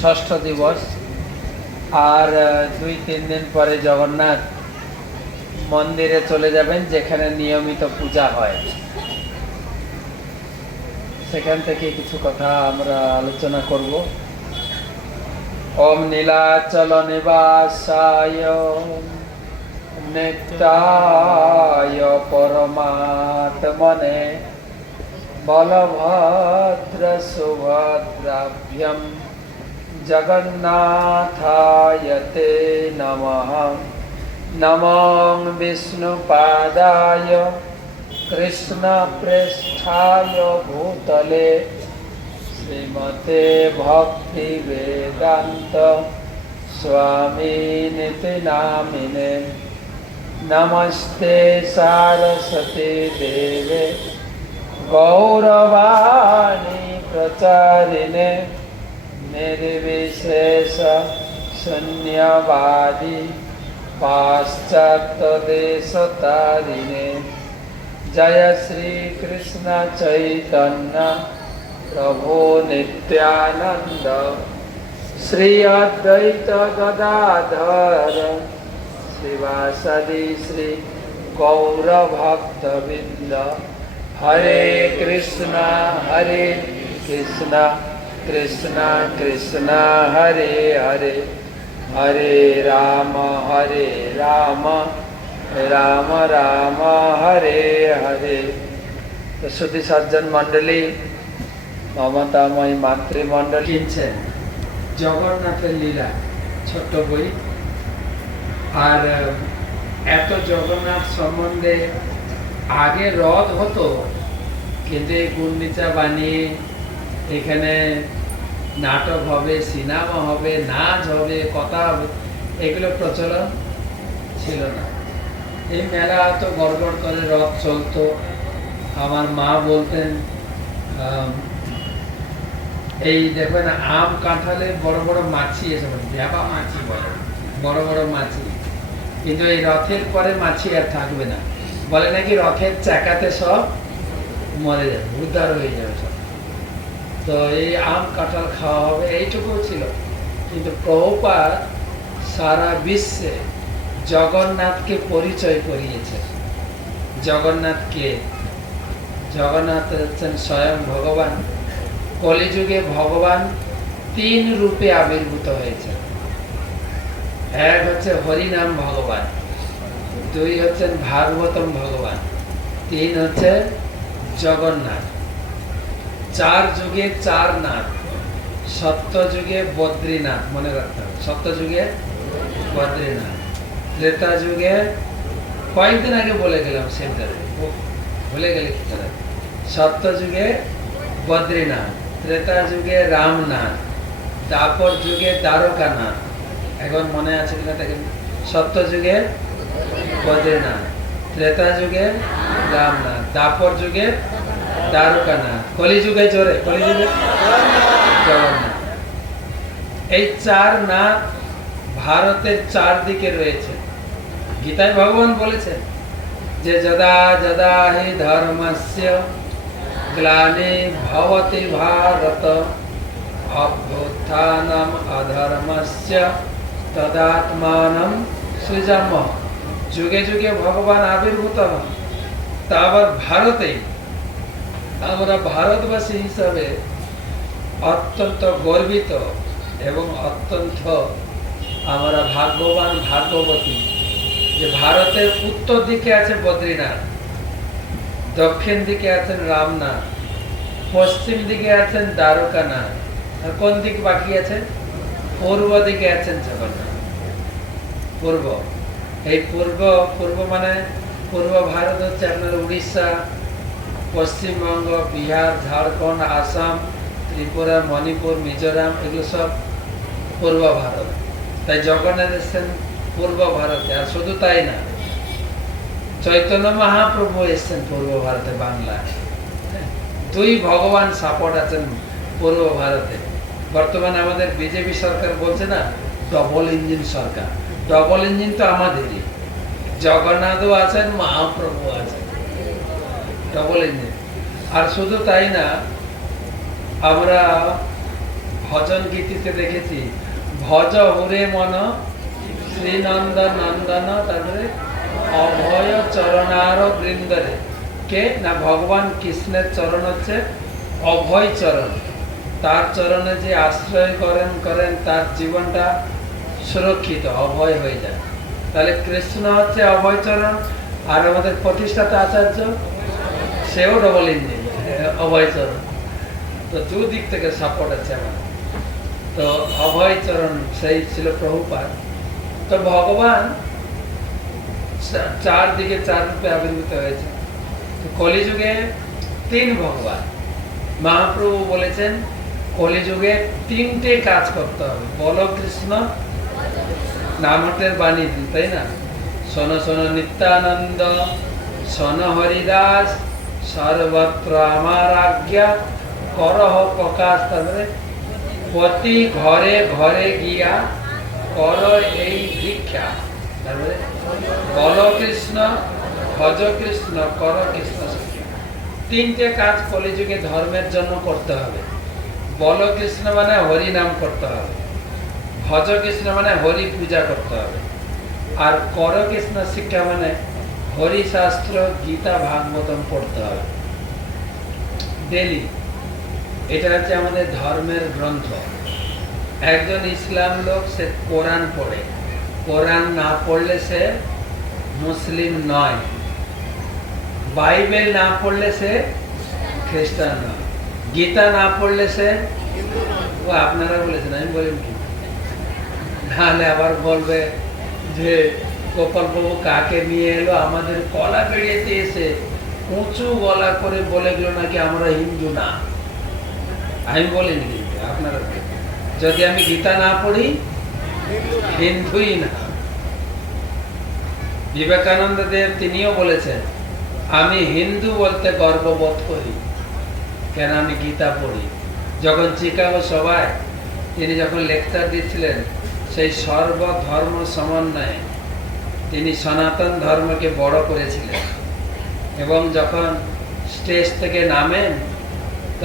ষষ্ঠ দিবস। আর 2-3 দিন পরে জগন্নাথ মন্দিরে চলে যাবেন, যেখানে নিয়মিত পূজা হয়। সেখান থেকে কিছু কথা আমরা আলোচনা করব। ওম নীলাচল নিবাসায় নিত্যায় পরমাত্মনে বলভদ্র সুভদ্রাভ্যম জগন্নাথায় তে নমঃ। নমো বিষ্ণুপাদায় কৃষ্ণপৃষ্ঠায় ভূতলে শ্রীমতে ভক্তি বেদান্ত স্বামিনিতি নামিনে। নমস্তে সারস্বতী দেবে গৌরবাণী প্রচারিণে নির্বিশেষ শূন্যবাদী পাশ্চাত্য দেশতারিণে। জয় শ্রী কৃষ্ণ চৈতন্য প্রভু নিত্যানন্দ শ্রী অদ্বৈত গদাধর শ্রীবাসাদি শ্রী গৌর ভক্তবৃন্দ। হরে কৃষ্ণ কৃষ্ণ কৃষ্ণ হরে হরে, হরে রাম রাম রাম হরে হরে। তো শুধু সজ্জন মন্ডলী, মমতাময়ী মাতৃমণ্ডলী কিনছেন জগন্নাথের লীলা, ছোট্ট বই। আর এত জগন্নাথ সম্বন্ধে আগে রথ হতো, কিন্তু এই গুন্ডিচা বানিয়ে এখানে নাটক হবে, সিনেমা হবে, নাচ হবে, কথা হবে, এগুলো প্রচলন ছিল না। এই মেলা তো গড়গড় করে রথ চলতো। আমার মা বলতেন, এই দেখবেন আম কাঁঠালের বড় বড় মাছি এসে ব্যাপা মাছি বলে, বড় বড় মাছি, কিন্তু এই রথের পরে মাছি আর থাকবে না। বলে নাকি রথের চাকাতে সব মরে যাবে, উদ্ধার হয়ে যাবে সব। তো এই আম কাঁঠাল খাওয়া হবে, এইটুকু ছিল। কিন্তু প্রভুপাদ সারা বিশ্বে জগন্নাথকে পরিচয় করিয়েছে। জগন্নাথকে, জগন্নাথ হচ্ছেন স্বয়ং ভগবান। কলিযুগে ভগবান 3 রূপে আবির্ভূত হয়েছে। এক হচ্ছে হরিনাম ভগবান, 2 হচ্ছেন ভাগবতম ভগবান, 3 হচ্ছে জগন্নাথ। 4 যুগে 4 নাথ। সত্য যুগে বদ্রীনাথ, মনে রাখতে হবে, সত্য যুগে বদ্রীনাথ। ত্রেতা যুগে কয়েকদিন আগে বলে গেলাম সেন্টারে, ভুলে গেলে কি করে। সত্য যুগে বদ্রীনাথ, ত্রেতা যুগে রামনাথ, দাপর যুগে দ্বারকানাথ। এখন মনে আছে কিনা দেখেন। সত্য যুগে বদ্রীনাথ, ত্রেতা যুগে রামনাথ, দাপর যুগে দ্বারকানাথ, কলিযুগে জোরে কলিযুগে জগন্নাথ। এই 4 নাথ ভারতের 4 দিকে রয়েছে। গীতায় ভগবান বলেছেন যে যদা যদা হি ধর্মস্য গ্লানি ভবতি ভারত অভ্যুত্থানম অধর্মস্য তদাত্মানম সৃজাম্যহ। যুগে যুগে ভগবান আবির্ভূত হন। তা আবার ভারতে আমরা ভারতবাসী হিসাবে অত্যন্ত গর্বিত এবং অত্যন্ত আমরা ভাগ্যবান, ভাগ্যবতী যে ভারতের উত্তর দিকে আছে বদ্রীনাথ, দক্ষিণ দিকে আছেন রামনাথ, পশ্চিম দিকে আছেন দ্বারকানাথ, আর কোন দিক বাকি আছে? পূর্ব দিকে আছেন জগন্নাথ। পূর্ব, এই পূর্ব মানে পূর্ব ভারত হচ্ছে আপনার উড়িষ্যা, পশ্চিমবঙ্গ, বিহার, ঝাড়খণ্ড, আসাম, ত্রিপুরা, মণিপুর, মিজোরাম, এগুলো সব পূর্ব ভারত। তাই জগন্নাথ এসছেন পূর্ব ভারতে। আর শুধু তাই না, চৈতন্য মহাপ্রভু এসছেন পূর্ব ভারতে, বাংলায়। 2 ভগবান সাপোর্ট আছেন পূর্ব ভারতে। বর্তমানে আমাদের বিজেপি সরকার বলছে না ডবল ইঞ্জিন সরকার। ডবল ইঞ্জিন তো আমাদেরই, জগন্নাথও আছেন, মহাপ্রভু আছেন, ডবল ইঞ্জিন। আর শুধু তাই না, আমরা ভজন গীতিতে দেখেছি, ভজ হরে মন শ্রীনন্দন নন্দন, তারপরে অভয় চরণার বৃন্দরে। কে না, ভগবান কৃষ্ণের চরণ হচ্ছে অভয় চরণ। তার চরণে যে আশ্রয় করেন তার জীবনটা সুরক্ষিত, অভয় হয়ে যায়। তাহলে কৃষ্ণ হচ্ছে অভয় চরণ, আর আমাদের প্রতিষ্ঠাতা আচার্য সেও ডবল ইঞ্জিন, অভয় চরণ। তো দুদিক থেকে সাপোর্ট আছে আমার। তো অভয় চরণ সেই ছিল প্রভুপাদ। তো ভগবান চারদিকে চার রূপে আবির্ভূত হয়েছে। কলিযুগে 3 ভগবান। মহাপ্রভু বলেছেন কলিযুগে 3টে কাজ করতে হবে। বলো কৃষ্ণ, নামটের বাণী, তাই না? শোনো শোনো নিত্যানন্দ, শোনো হরিদাস, সর্বত্র আমার আজ্ঞা, করহ প্রকাশ। তারপরে প্রতি ঘরে ঘরে গিয়া কর এই ভিক্ষা। তারপরে বলো কৃষ্ণ, ভজ কৃষ্ণ, কর কৃষ্ণ শিক্ষা। 3টে কাজ কলিযুগে ধর্মের জন্য করতে হবে। বলো কৃষ্ণ মানে হরি নাম করতে হবে, ভজ কৃষ্ণ মানে হরি পূজা করতে হবে, আর কর কৃষ্ণ শিক্ষা মানে হরি শাস্ত্র গীতা ভাগবতম পড়তে হবে ডেলি। এটা হচ্ছে আমাদের ধর্মের গ্রন্থ। একজন ইসলাম লোক সে কোরআন পড়ে, কোরআন না পড়লে সে মুসলিম নয়। বাইবেল না পড়লে সে খ্রিস্টান নয়। গীতা না পড়লে সে, ও আপনারা বলেছেন, আমি বলি কি, নাহলে আবার বলবে যে গোপাল বাবু কাকে নিয়ে এলো আমাদের কলা বেরিয়েতে এসে উঁচু গলা করে বলে গেল নাকি আমরা হিন্দু না। আমি বলিনি, কিন্তু আপনারা, যদি আমি গীতা না পড়ি হিন্দুই না। বিবেকানন্দ দেব তিনিও বলেছেন আমি হিন্দু বলতে গর্ববোধ করি, কেন আমি গীতা পড়ি। যখন চিকাগো সভায় তিনি যখন লেকচার দিচ্ছিলেন, সেই সর্বধর্ম সমন্বয়ে তিনি সনাতন ধর্মকে বড় করেছিলেন। এবং যখন স্টেজ থেকে নামেন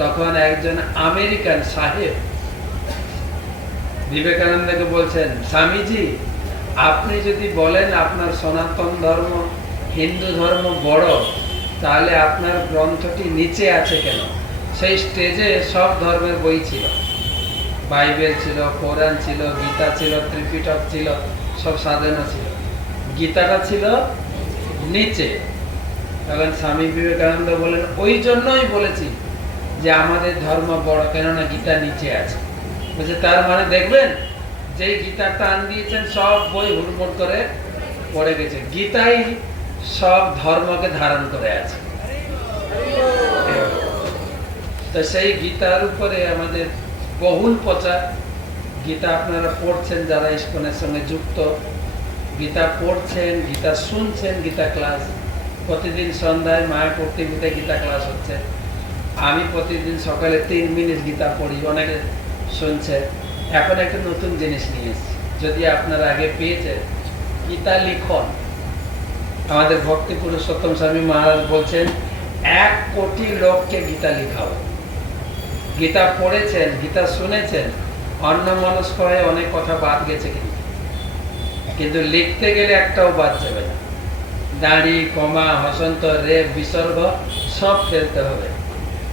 তখন একজন আমেরিকান সাহেব বিবেকানন্দকে বলছেন, স্বামীজি আপনি যদি বলেন আপনার সনাতন ধর্ম হিন্দু ধর্ম বড়, তাহলে আপনার গ্রন্থটি নিচে আছে কেন? সেই স্টেজে সব ধর্মের বই ছিল, বাইবেল ছিল, কোরআন ছিল, গীতা ছিল, ত্রিপিটক ছিল, সব সাজানো ছিল, গীতাটা ছিল নিচে। তখন স্বামী বিবেকানন্দ বলেন, ওই জন্যই বলেছি যে আমাদের ধর্ম বড়, কেননা গীতা নিচে আছে। বলছে তার মানে দেখবেন যেই গীতার টান দিয়েছেন সব বই হুড়মুড় করে পড়ে গেছে, গীতাই সব ধর্মকে ধারণ করে আছে। তো সেই গীতার উপরে আমাদের বহুল প্রচার। গীতা আপনারা পড়ছেন, যারা ইস্কনের সঙ্গে যুক্ত, গীতা পড়ছেন, গীতা শুনছেন, গীতা ক্লাস প্রতিদিন সন্ধ্যায় মায়াপুর টিভিতে গীতা ক্লাস হচ্ছে। আমি প্রতিদিন সকালে 3 মিনিট গীতা পড়ি, অনেকে শুনছে। এখন একটা নতুন জিনিস নিয়ে এসেছি, যদি আপনারা আগে পেয়েছেন, গীতা লিখন। আমাদের ভক্তি পুরুষোত্তম স্বামী মহারাজ বলছেন 1 কোটি লোককে গীতা লিখাবো। গীতা পড়েছেন, গীতা শুনেছেন, অন্যমনস্ক হয়ে অনেক কথা বাদ গেছে, কিন্তু লিখতে গেলে একটাও বাদ যাবে না। দাঁড়ি, কমা, হসন্ত, রেফ, বিসর্গ সব ফেলতে হবে।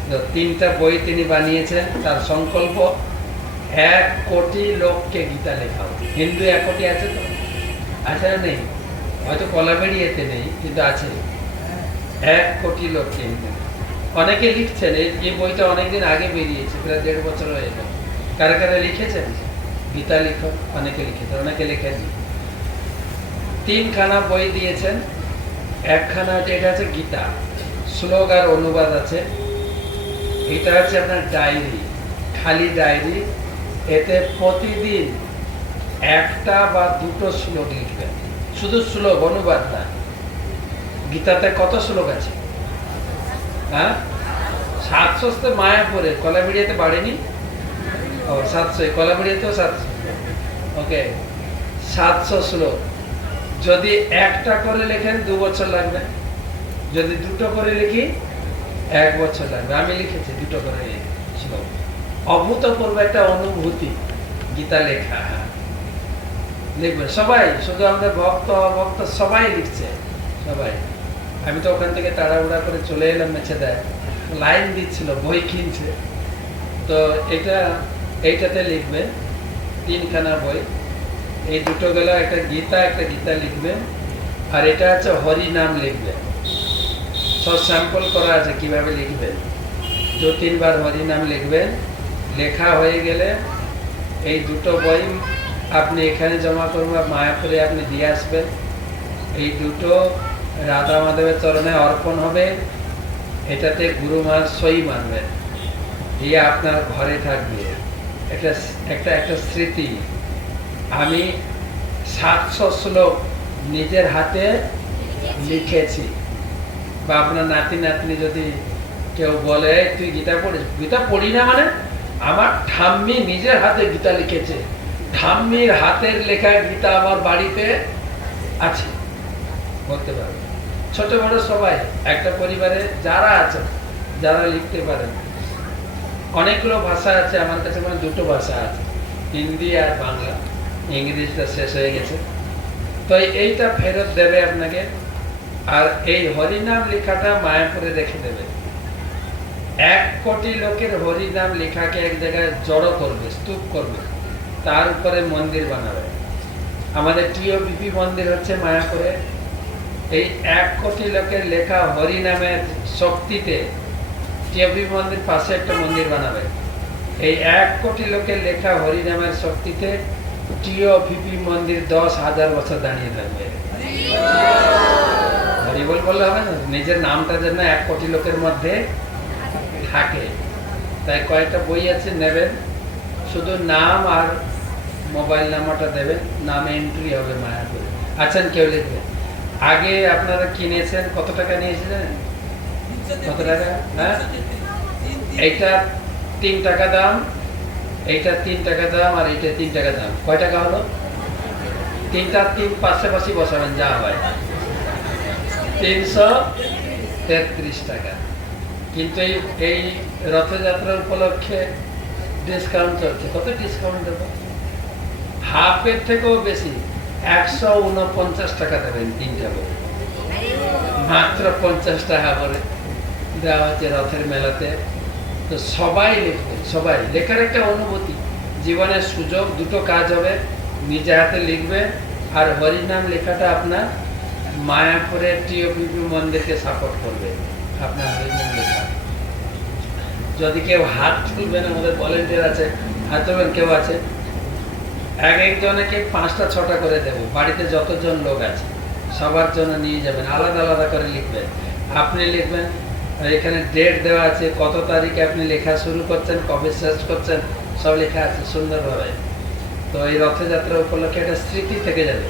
তো 3টা বই তিনি বানিয়েছেন, তার সংকল্প 1 কোটি লোককে গীতা লেখাবো। হিন্দু 1 কোটি আছে তো? আছে না নেই? হয়তো কলাবেড়িয়াতে নেই, কিন্তু আছে 1 কোটি লোককে। অনেকে লিখছেন, এই বইটা অনেকদিন আগে বেরিয়েছে, প্রায় 1.5 বছর হয়ে গেল। কারা কারা লিখেছেন গীতা লিখো? অনেকে লিখেছেন, অনেকে লেখেননি। 3খানা বই দিয়েছেন। একখানা যেটা আছে গীতা, শ্লোক আর অনুবাদ আছে। এটা হচ্ছে আপনার ডায়েরি, খালি ডায়েরি। এতে প্রতিদিন 1টা বা 2টো শ্লোক লিখবেন, শুধু শ্লোক, অনুবাদ না। গীতাতে কত শ্লোক আছে? হ্যাঁ, 700 মায়াপুরে, কলাবিড়িয়াতে বাড়েনি। ও 700, কলাবিড়িয়াতেও 700। ওকে, 700 শ্লোক। যদি 1টা করে লেখেন 2 বছর লাগবে, যদি 2টো করে লিখি 1 বছর লাগবে। আমি লিখেছি 2টো করে শ্লোক, অভূতপূর্ব একটা অনুভূতি গীতা লেখা। লিখবে সবাই, শুধু আমাদের ভক্ত অভক্ত সবাই লিখছে, সবাই। আমি তো ওখান থেকে তাড়াহুড়া করে চলে এলাম, মেছে দেয় লাইন দিচ্ছিল, বই কিনছে। তো এইটাতে লিখবে 3খানা বই, এই দুটো গেল, একটা গীতা লিখবে, আর এটা হচ্ছে হরি নাম লিখবে। সব স্যাম্পল করা আছে কিভাবে লিখবেন। 2-3 বার হরি নাম লিখবেন। লেখা হয়ে গেলে এই দুটো বই আপনি এখানে জমা করবেন, মায়াপুরে আপনি দিয়ে আসবেন। এই দুটো রাধা মাধবের চরণে অর্পণ হবে। এটাতে গুরুমার সই মানবেন, দিয়ে আপনার ঘরে থাকবে। একটা স্মৃতি। আমি 700 শ্লোক নিজের হাতে লিখেছি। বা আপনার নাতি নাতনি যদি কেউ বলে তুই গীতা পড়িস, গীতা পড়ি না মানে, আমার ঠাম্মি নিজের হাতে গীতা লিখেছে, ঠাম্মির হাতের লেখা গীতা আমার বাড়িতে আছে, বলতে পারবে। ছোট বড় সবাই, একটা পরিবারে যারা আছে, যারা লিখতে পারেন। অনেকগুলো ভাষা আছে আমার কাছে, মানে 2টো ভাষা আছে, হিন্দি আর বাংলা। ইংরেজিটা শেষ হয়ে গেছে, তো এইটা ফেরত দেবে আপনাকে। আর এই হরিনাম লেখাটা মায়াপুরে রেখে দেবে। 1 কোটি লোকের হরিনাম লেখাকে এক জায়গায় জড়ো করবে, স্তূপ করবে, তার উপরে মন্দির বানাবে। আমাদের টিওবিপি মন্দির হচ্ছে মায়াপুরে। এই 1 কোটি লোকের লেখা হরিনামের শক্তিতে টিওবিপি মন্দির পাশে একটা মন্দির বানাবে। এই 1 কোটি লোকের লেখা হরিনামের শক্তিতে টিওবিপি মন্দির 10,000 বছর দাঁড়িয়ে থাকবে। হরিবল বললে হবে না, নিজের নামটা যেন 1 কোটি লোকের মধ্যে থাকে। তাই কয়েকটা বই আছে, নেবেন। শুধু নাম আর মোবাইল নাম্বারটা দেবেন, নাম এন্ট্রি হবে মায়াপুরে। আছেন কেউ লিখবে। আগে আপনারা কিনেছেন, কত টাকা নিয়েছিলেন? কত টাকা? হ্যাঁ, এইটা 3 টাকা দাম, এইটা 3 টাকা দাম, আর এইটা 3 টাকা দাম। কয় টাকা হলো? 3টা 3 পাশাপাশি বসাবেন, যা হয় 333 টাকা। কিন্তু এই রথযাত্রা উপলক্ষে ডিসকাউন্ট চলছে। কত ডিসকাউন্ট দেবো? হাফের থেকেও বেশি, 149 টাকা দেবেন 3টা বই, মাত্র 50 টাকা করে দেওয়া হচ্ছে রথের মেলাতে। তো সবাই লিখবে, সবাই লেখার একটা অনুভূতি, জীবনের সুযোগ। 2টো কাজ হবে, নিজে হাতে লিখবে, আর হরিনাম লেখাটা আপনার মায়াপুরের টিওবিপি মন্দিরকে সাপোর্ট করবে। আপনার হরিনাম লেখা যদি কেউ হাত তুলবেন, আমাদের ভলেন্টিয়ার আছে, হাত তুলবেন, কেউ আছে, একজনকে 5টা 6টা করে দেবো। বাড়িতে যতজন লোক আছে সবার জন্য নিয়ে যাবেন, আলাদা আলাদা করে লিখবেন। আপনি লিখবেন, এখানে ডেট দেওয়া আছে, কত তারিখে আপনি লেখা শুরু করছেন, কবে শেষ করছেন, সব লেখা আছে সুন্দরভাবে। তো এই রথযাত্রা উপলক্ষে একটা স্মৃতি থেকে যাবে।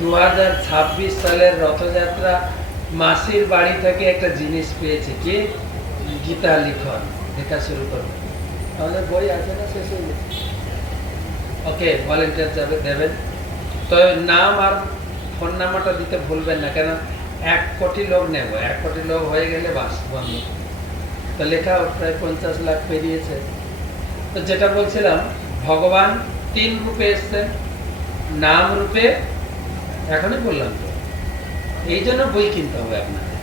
2026 সালের রথযাত্রা মাসির বাড়ি থেকে একটা জিনিস পেয়েছে, কি? গীতা লিখন, লেখা শুরু করবে। আমাদের বই আছে না, শেষ হয়ে গেছে। ওকে, ভলেন্টিয়ার যাবে, দেবেন। তো নাম আর ফোন নাম্বারটা দিতে ভুলবেন না, কেন 1 কোটি লোক নেব, 1 কোটি লোক হয়ে গেলে বাস বন্ধ। তো লেখা প্রায় 50 লাখ পেরিয়েছে। তো যেটা বলছিলাম, ভগবান 3 রূপে এসছেন, নাম রূপে, এখনই বললাম তো, এই জন্য বই কিনতে হবে আপনাকে,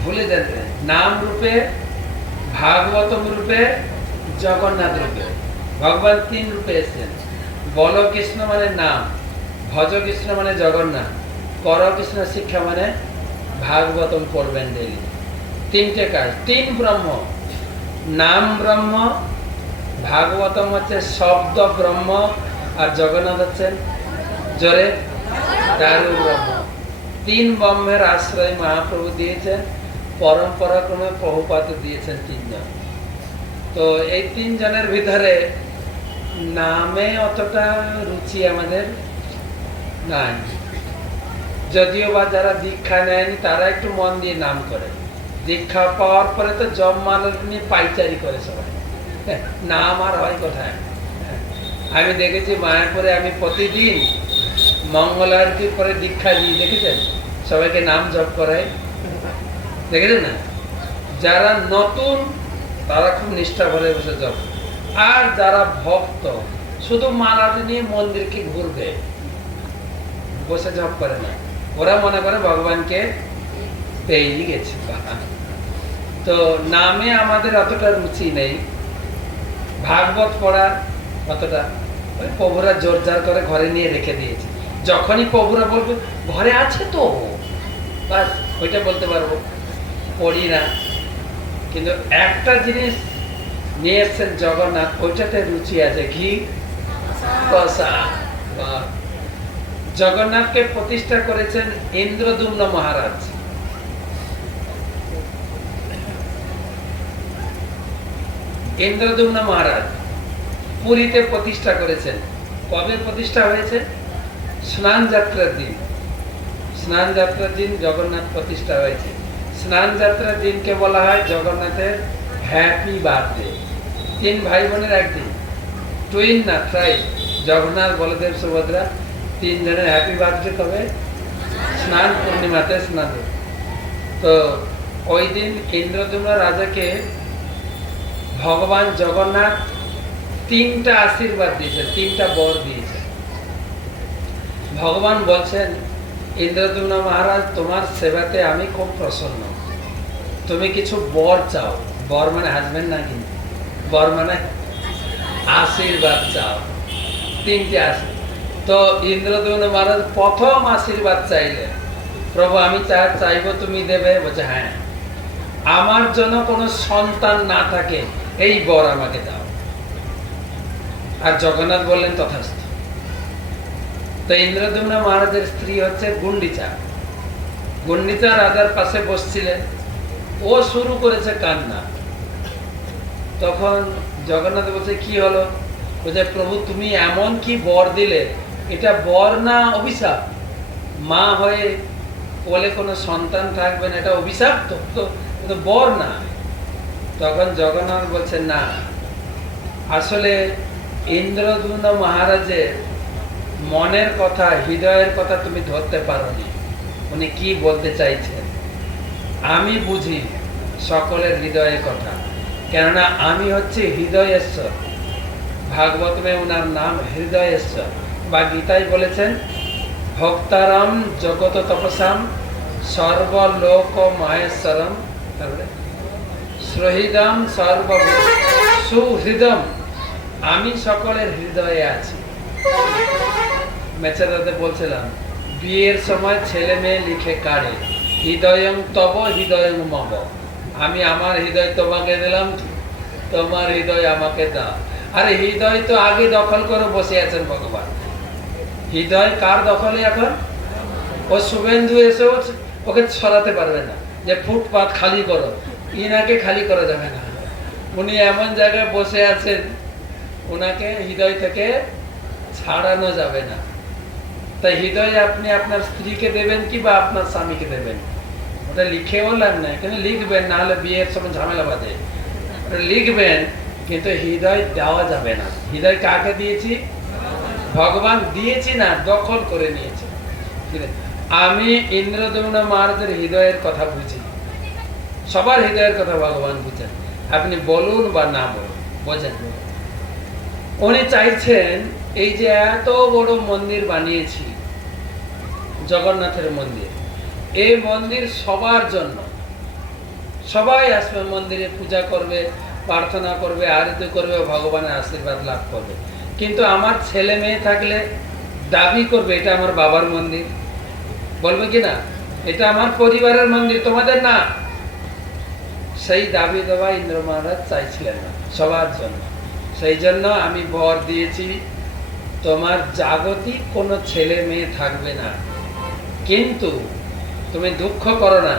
ভুলে যেতে। নাম রূপে, ভাগবতম রূপে, জগন্নাথ রূপে। ভগবান 3 রূপে এসছেন। বল কৃষ্ণ মানে নাম, ভজ কৃষ্ণ মানে জগন্নাথ, কর কৃষ্ণ শিক্ষা মানে ভাগবতম পড়বেন ডেইলি। 3টে কাজ, 3 ব্রহ্ম। নাম ব্রহ্ম, ভাগবতম হচ্ছে শব্দ ব্রহ্ম, আর জগন্নাথ হচ্ছেন জোরে দারু ব্রহ্ম। 3 ব্রহ্মের আশ্রয় মহাপ্রভু দিয়েছেন, পরম্পরা ক্রমে প্রভুপাদ দিয়েছেন 3 জন। তো এই 3 জনের ভিতরে নামে অতটা রুচি আমাদের নাই, যদিও বা যারা দীক্ষা নেয়নি তারা একটু মন দিয়ে নাম করে। দীক্ষা পাওয়ার পরে তো জব মাল নিয়ে পাইচারি করে সবাই, নাম আর হয় কোথায়। আমি দেখেছি মায়াপুরে, আমি প্রতিদিন মঙ্গল আরতির পরে দীক্ষা দিই, দেখেছেন? সবাইকে নাম জপ করাই, দেখেছেন না? যারা নতুন তারা খুব নিষ্ঠা ভরে বসে জপ, আর যারা ভক্ত শুধু মালাটি নিয়ে মন্দিরকে ঘুরবে, বসে জপ করে না, ওরা মনে করে ভগবানকে পেয়েই গেছে। তো নামে আমাদের অতটা রুচি নেই, ভাগবত পড়ার অতটা, ওই প্রভুরা জোর জার করে ঘরে নিয়ে রেখে দিয়েছে। যখনই প্রভুরা বলবে ঘরে আছে তো বাস ওইটা বলতে পারবো, পড়ি না। কিন্তু একটা জিনিস নিয়ে এসছেন জগন্নাথ, ওইটাতে রুচি আছে, ঘি কষা। জগন্নাথকে প্রতিষ্ঠা করেছেন ইন্দ্রদুম্ন মহারাজ। ইন্দ্রদুম্ন মহারাজ পুরীতে প্রতিষ্ঠা করেছেন। কবে প্রতিষ্ঠা হয়েছে? স্নান যাত্রার দিন। স্নান যাত্রার দিন জগন্নাথ প্রতিষ্ঠা হয়েছে। স্নান যাত্রার দিনকে বলা হয় জগন্নাথের হ্যাপি বার্থডে। 3 ভাই বোনের একদিন, টুইন না থ্রাইস, জগন্নাথ বলদেব সুভদ্রা 3 জনের হ্যাপি বার্থডে কবে? স্নান পূর্ণিমাতে স্নান। তো ওই দিন ইন্দ্রদুম্ন রাজাকে ভগবান জগন্নাথ 3টা আশীর্বাদ দিয়েছে, 3টা বর দিয়েছে। ভগবান বলছেন ইন্দ্রদুম্ন মহারাজ, তোমার সেবাতে আমি খুব প্রসন্ন, তুমি কিছু বর চাও। বর মানে হাজবেন্ড না, কিন্তু বর মানে আশীর্বাদ চাও। 3টে আশীর্বাদ। তো ইন্দ্রদুম্ন মহারাজ প্রথম আশীর্বাদ চাইলেন, প্রভু আমি চাইবো তুমি দেবে। বলছে হ্যাঁ, আমার জন্য কোনো সন্তান না থাকে এই বর আমাকে দাও। আর জগন্নাথ বললেন তথাস্তু। তো ইন্দ্রদুম্ন মহারাজের স্ত্রী হচ্ছে গুন্ডিচা। গুন্ডিচা রাজার পাশে বসছিলেন, ও শুরু করেছে কান্না। তখন জগন্নাথ বলছে কি হলো? বলছে প্রভু তুমি এমন কি বর দিলে, এটা বর না অভিশাপ? মা হয়ে কোলে কোনো সন্তান থাকবে না, এটা অভিশাপ তো বর না। তখন জগন্নাথ বলছে না, আসলে ইন্দ্রদুম্ন মহারাজের মনের কথা, হৃদয়ের কথা তুমি ধরতে পারোনি। উনি কি বলতে চাইছেন আমি বুঝি সকলের হৃদয়ের কথা, কেননা আমি হচ্ছে হৃদয়েশ্বর। ভাগবতমে ওনার নাম হৃদয়েশ্বর, বা গীতায় বলেছেন ভক্তারাম জগত তপসাম সর্বলোক মহেশ্বরম সহৃদম সর্ব সুহৃদম, আমি সকলের হৃদয়ে আছি। মেচেদাতে বলছিলাম বিয়ের সময় ছেলে মেয়ে লিখে কাড়ে, হৃদয়ং তব হৃদয়ং মম, আমি আমার হৃদয় তোমাকে দিলাম, তোমার হৃদয় আমাকে দাও। আরে হৃদয় তো আগে দখল করে বসে আছেন ভগবান। হৃদয় কার দখলে এখন? ও শুভেন্দু এসেও ওকে ছড়াতে পারবে না যে ফুটপাত খালি করো, ইনাকে খালি করা যাবে না। উনি এমন জায়গায় বসে আছেন, ওনাকে হৃদয় থেকে ছাড়ানো যাবে না। তাই হৃদয় আপনি আপনার স্ত্রীকে দেবেন কি বা আপনার স্বামীকে দেবেন, ওটা লিখে বললাম না, কিন্তু লিখবেন, না হলে বিয়ের সময় ঝামেলা বাঁধে। লিখবেন, কিন্তু হৃদয় দেওয়া যাবে না। হৃদয় কাকে দিয়েছি? ভগবান দিয়েছি না, দখল করে নিয়েছি। আমি ইন্দ্রদুম্ন মহারাজের হৃদয়ের কথা বুঝি, সবার হৃদয়ের কথা ভগবান বুঝেন, আপনি বলুন বা না বলুন, বোঝেন। উনি চাইছেন এই যে এত বড় মন্দির বানিয়েছি, জগন্নাথের মন্দির, এই মন্দির সবার জন্য, সবাই আসবে মন্দিরে, পূজা করবে, প্রার্থনা করবে, আরতি করবে, ভগবানের আশীর্বাদ লাভ করবে। কিন্তু আমার ছেলে মেয়ে থাকলে দাবি করবে এটা আমার বাবার মন্দির, বলবে কি না এটা আমার পরিবারের মন্দির, তোমাদের না। সেই দাবি দেওয়া ইন্দ্র মহারাজ চাইছিলেন না সবার জন্য। সেই জন্য আমি বর দিয়েছি, তোমার জাগতিক কোনো ছেলে মেয়ে থাকবে না, কিন্তু তুমি দুঃখ করো না,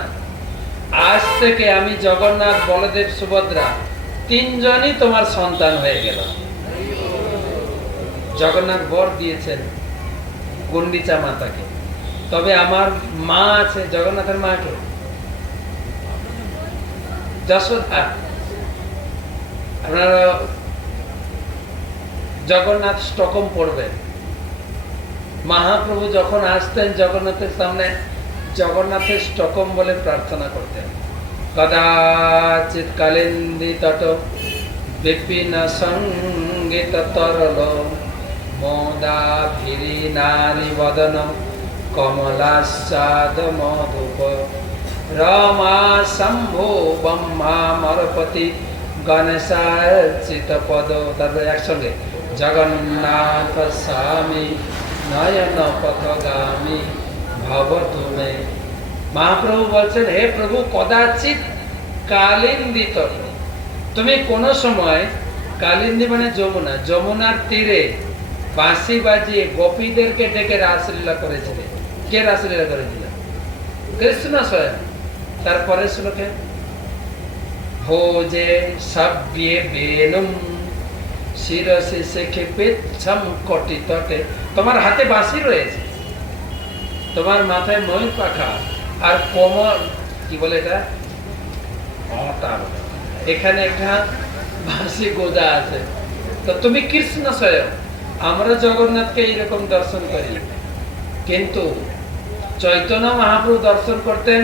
আজ থেকে আমি জগন্নাথ বলদেব সুভদ্রা 3 জনই তোমার সন্তান হয়ে গেল। জগন্নাথ বর দিয়েছেন গুন্ডিচা মাতাকে। তবে আমার মা আছে, জগন্নাথের মাকে যশোদা। আপনারা জগন্নাথ স্টকম পড়বেন, মহাপ্রভু যখন আসতেন জগন্নাথের সামনে, জগন্নাথের স্টকম বলে প্রার্থনা করতেন। কদাচিৎ কালিন্দী তট বিপিন সঙ্গীত তরল মোদাভিরি নারী বদন কমলাস্বাদ মধুপ রমা শম্ভু ব্রহ্মা মরপতি গণেশার্চিত পদ। তারপরে একসঙ্গে জগন্নাথ স্বামী নয়ন পথগামী ভব তুমি। মহাপ্রভু বলছেন, হে প্রভু, কদাচিৎ কালিন্দী তট, তুমি কোন সময় কালিন্দী মানে যমুনা, যমুনার তীরে বাঁশি বাজিয়ে গোপীদেরকে ডেকে রাসলীলা করেছিলে। কে রাসলীলা করেছিল? কৃষ্ণ স্বয়ং। তারপরে শ্লোকে ভোজে সব্যে বেনুম শিরসে শেখে পেচ্ছম কটি তটে। তোমার হাতে বাঁশি রয়েছে, তোমার মাথায় ময়ূর পাখা, আর কোমর কি বলে এটা, এখানে একটা বাঁশি গোজা আছে। তো তুমি কৃষ্ণ স্বয়ং। আমরা জগন্নাথকে এইরকম দর্শন করি, কিন্তু চৈতন্য মহাপ্রভু দর্শন করতেন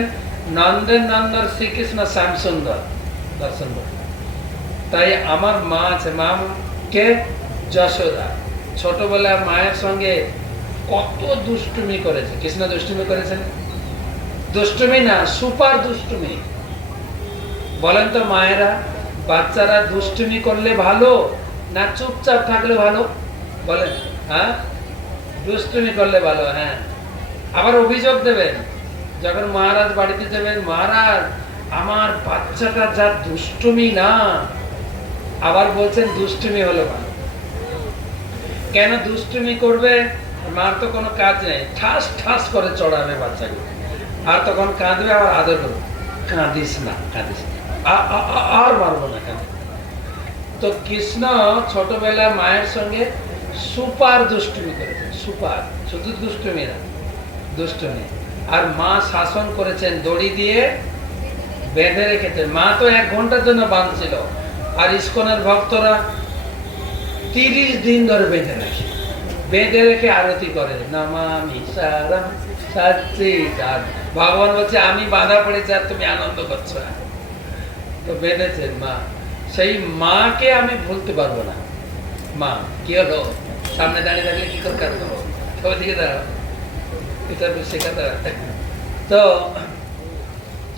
নন্দের নন্দর শ্রীকৃষ্ণ শ্যাম সুন্দর দর্শন করতেন। তাই আমার মা আছে, মা কে যশোদা, ছোটবেলায় মায়ের সঙ্গে কত দুষ্টুমি করেছে। কৃষ্ণ দুষ্টুমি করেছেন? দুষ্টুমি না, সুপার দুষ্টুমি। বলেন তো মায়েরা, বাচ্চারা দুষ্টুমি করলে ভালো না চুপচাপ থাকলে ভালো? বলেন। হ্যাঁ, দুষ্টুমি করলে ভালো। হ্যাঁ, আবার অভিযোগ দেবেন যখন মহারাজ বাড়িতে যাবেন, মহারাজ আমার বাচ্চাটা যা দুষ্টুমি না, আবার বলছেন দুষ্টুমি হলো ভালো। কেন দুষ্টুমি করবে? মার তো কোনো কাজ নেই, ঠাস ঠাস করে চড়াবে বাচ্চাকে, আর তখন কাঁদবে, আবার আদর করবে, কাঁদিস না, কাঁদিস না, আর মারবো না, কেন? তো কৃষ্ণ ছোটবেলা মায়ের সঙ্গে সুপার দুষ্টুমি করেছে, সুপার, শুধু দুষ্টুমি না, দুষ্টুমি। আর মা শাসন করেছেন, দড়ি দিয়ে বেঁধে রেখেছেন। মা তো 1 ঘন্টার জন্য বাঁধছিল, আর ইস্কনের ভক্তরা 30 দিন ধরে বেঁধে রাখে, বেঁধে রেখে আরতি করে, নমামি সারাম সচ্চিদানন্দম। ভগবান বলছে, আমি বাধা পড়েছি আর তুমি আনন্দ করছো। তো বেঁধেছেন মা। সেই মাকে আমি ভুলতে পারবো না। মা কি হলো, সামনে দাঁড়িয়ে থাকলে কি করে কাজ করবো, ওদিকে দাঁড়াও, এটা শেখাতে। তো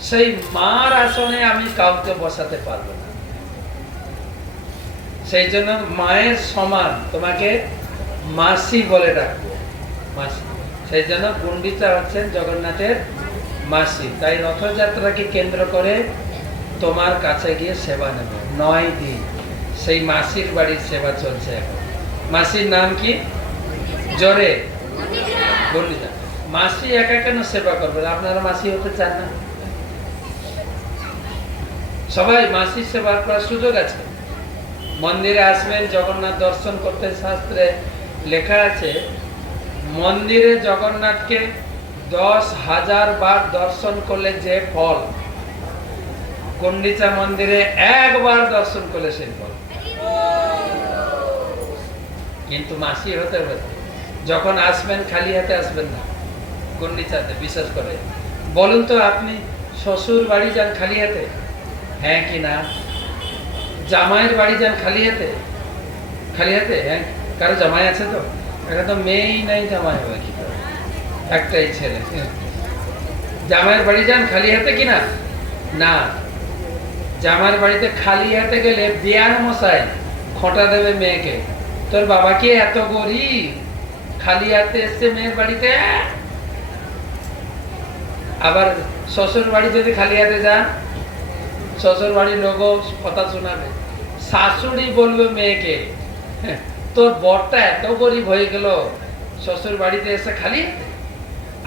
সেই মার আসনে আমি কাউকে বসাতে পারবো না। সেই জন্য মায়ের সমান তোমাকে মাসি বলে ডাকবো, মাসি। সেই জন্য গুন্ডিচা হচ্ছেন জগন্নাথের মাসি। তাই রথযাত্রাকে কেন্দ্র করে তোমার কাছে গিয়ে সেবা নেব 9 দিন। সেই মাসির বাড়ির সেবা চলছে এখন। মাসির নাম কি? জোরে, গুন্ডিচা। মাসি একা কেন সেবা করবে? আপনারা মাসি হতে চান না? সবাই মাসির সেবা করার সুযোগ আছে। মন্দিরে আসবেন, জগন্নাথ দর্শন করতে। শাস্ত্রে লেখা আছে, মন্দিরে জগন্নাথকে 10,000 বার দর্শন করলে যে ফল, গুন্ডিচা মন্দিরে 1 বার দর্শন করলে সেই ফল। কিন্তু মাসি হতে হবে। যখন আসবেন খালি হাতে আসবেন না গুন্ডিচাতে, বিশেষ করে। বলুন তো, আপনি শ্বশুর বাড়ি যান খালি হাতে? হ্যাঁ কি না? জামাইয়ের বাড়ি যান খালি হাতে? খালি হাতে? হ্যাঁ। কারো জামাই আছে? তো এটা তো মেয়েই নাই, জামাই হবে কি করে? একটাই ছেলে। জামাইয়ের বাড়ি যান খালি হাতে কিনা? না। জামাইয়ের বাড়িতে খালি হাতে গেলে বিয়ার মশাই খোঁটা দেবে মেয়েকে, তোর বাবা কি এত গরিব, খালি হাতে এসছে মেয়ের বাড়িতে। আবার শ্বশুর বাড়ি যদি খালি হাতে যান, শ্বশুর বাড়ির লোকও কথা শোনাবে। শাশুড়ি বলবে মেয়েকে, তোর বরটা এত গরিব হয়ে গেল, শ্বশুর বাড়িতে এসে খালি হাতে।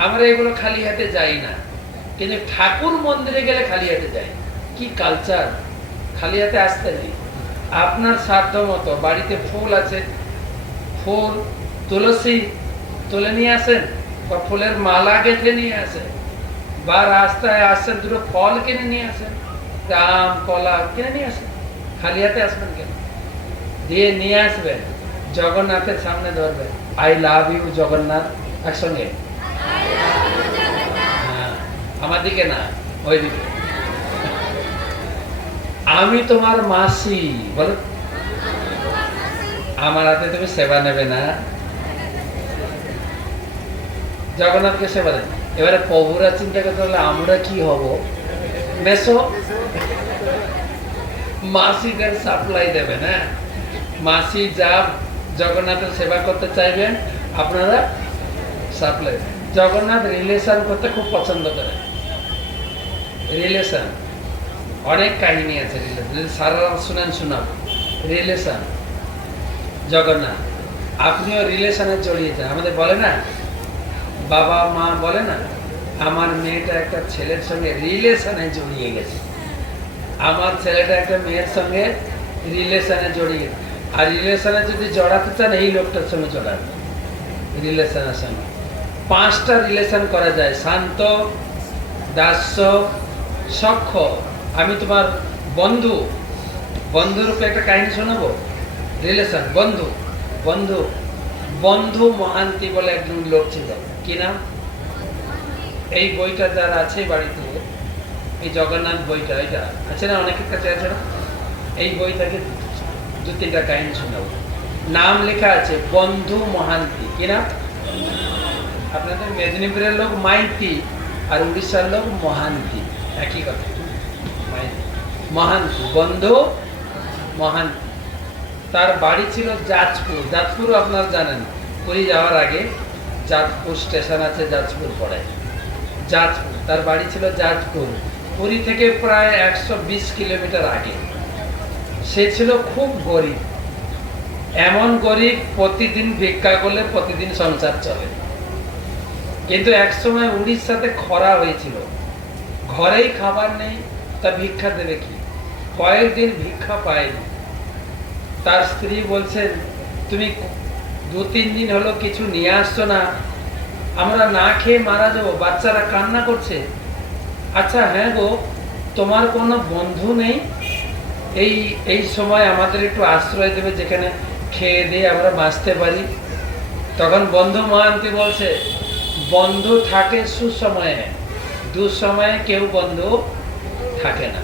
আমরা এগুলো খালি হাতে যাই না, কিন্তু ঠাকুর মন্দিরে গেলে খালি হাতে যাই। কি কালচার! খালি হাতে আসতে নেই। আপনার সাধ্য মতো বাড়িতে ফুল আছে, ফুল, তুলসী তুলে নিয়ে আসেন, বা ফুলের মালা গেঁথে নিয়ে আসেন, বা রাস্তায় আসছেন 2টো ফল কিনে নিয়ে আসেন, আম কলা কিনে নিয়ে আসেন। খালি হাতে আসবেন কেন? দিয়ে নিয়ে আসবেন, জগন্নাথের সামনে ধরবেন, আই লাভ ইউ জগন্নাথ, একসঙ্গে। হ্যাঁ, আমার দিকে না, ওই দিকে। আমি তোমার মাসি, বলো আমার হাতে তুমি সেবা নেবে না, জগন্নাথকে সেবা দেবে। এবারে প্রভুরা চিন্তা করতে হলে আমরা কি হব, মেসো মাসিদের সাপ্লাই দেবে না, মাসি যা জগন্নাথের সেবা করতে চাইবেন আপনারা সাপ্লাই। জগন্নাথ রিলেশন করতে খুব পছন্দ করে, রিলেশন অনেক কাহিনী আছে, রিলেশন সারা রাত শুনেন শোনাব। রিলেশন জগন্নাথ, আপনিও রিলেশনে জড়িয়েছেন। আমাদের বলে না, বাবা মা বলে না, আমার মেয়েটা একটা ছেলের সঙ্গে রিলেশনে জড়িয়ে গেছে, আমার ছেলেটা একটা মেয়ের সঙ্গে রিলেশনে জড়িয়ে গেছে। আর রিলেশনে যদি জড়াতে চান এই লোকটার সঙ্গে জড়াবে। রিলেশনের সঙ্গে 5টা রিলেশন করা যায়, শান্ত, দাস্য, সখ্য। আমি তোমার বন্ধু, বন্ধুরূপে একটা কাহিনী শোনাবো। রিলেশন বন্ধু, বন্ধু বন্ধু মহান্তি বলে একজন লোক ছিল। কি নাম? এই বইটা যার আছে বাড়িতে, এই জগন্নাথ বইটা, এটা আছে না অনেকের কাছে আছে না, এই বই থেকে 2-3টা কাহিনী শোনাবো। নাম লেখা আছে বন্ধু মহান্তি। কি নাম? আপনাদের মেদিনীপুরের লোক মাইতি আর উড়িষ্যার লোক মহান্তি, একই কথা। মহান্তি, বন্ধু মহান্তি। তার বাড়ি ছিল যাজপুর। যাজপুর আপনারা জানেন, পুরী যাওয়ার আগে যাজপুর স্টেশন আছে, যাজপুর পড়ে যাজপুর। তার বাড়ি ছিল যাজপুর, পুরী থেকে প্রায় 120 কিলোমিটার আগে। সে ছিল খুব গরিব, এমন গরিব প্রতিদিন ভিক্ষা করলে প্রতিদিন সংসার চলে। কিন্তু একসময় উড়িষ্যাতে খরা হয়েছিল, ঘরেই খাবার নেই, তা ভিক্ষা দেবে কি? কয়েকদিন ভিক্ষা পায়নি। তার স্ত্রী বলছেন, তুমি 2-3 দিন হলো কিছু নিয়ে আসছো না, আমরা না খেয়ে মারা যাবো, বাচ্চারা কান্না করছে। আচ্ছা হ্যাঁ গো, তোমার কোনো বন্ধু নেই এই এই সময় আমাদের একটু আশ্রয় দেবে, যেখানে খেয়ে দিয়ে আমরা বাঁচতে পারি? তখন বন্ধু মহান্তি বলছে, বন্ধু থাকে সুসময়ে, দুঃসময়ে কেউ বন্ধু থাকে না।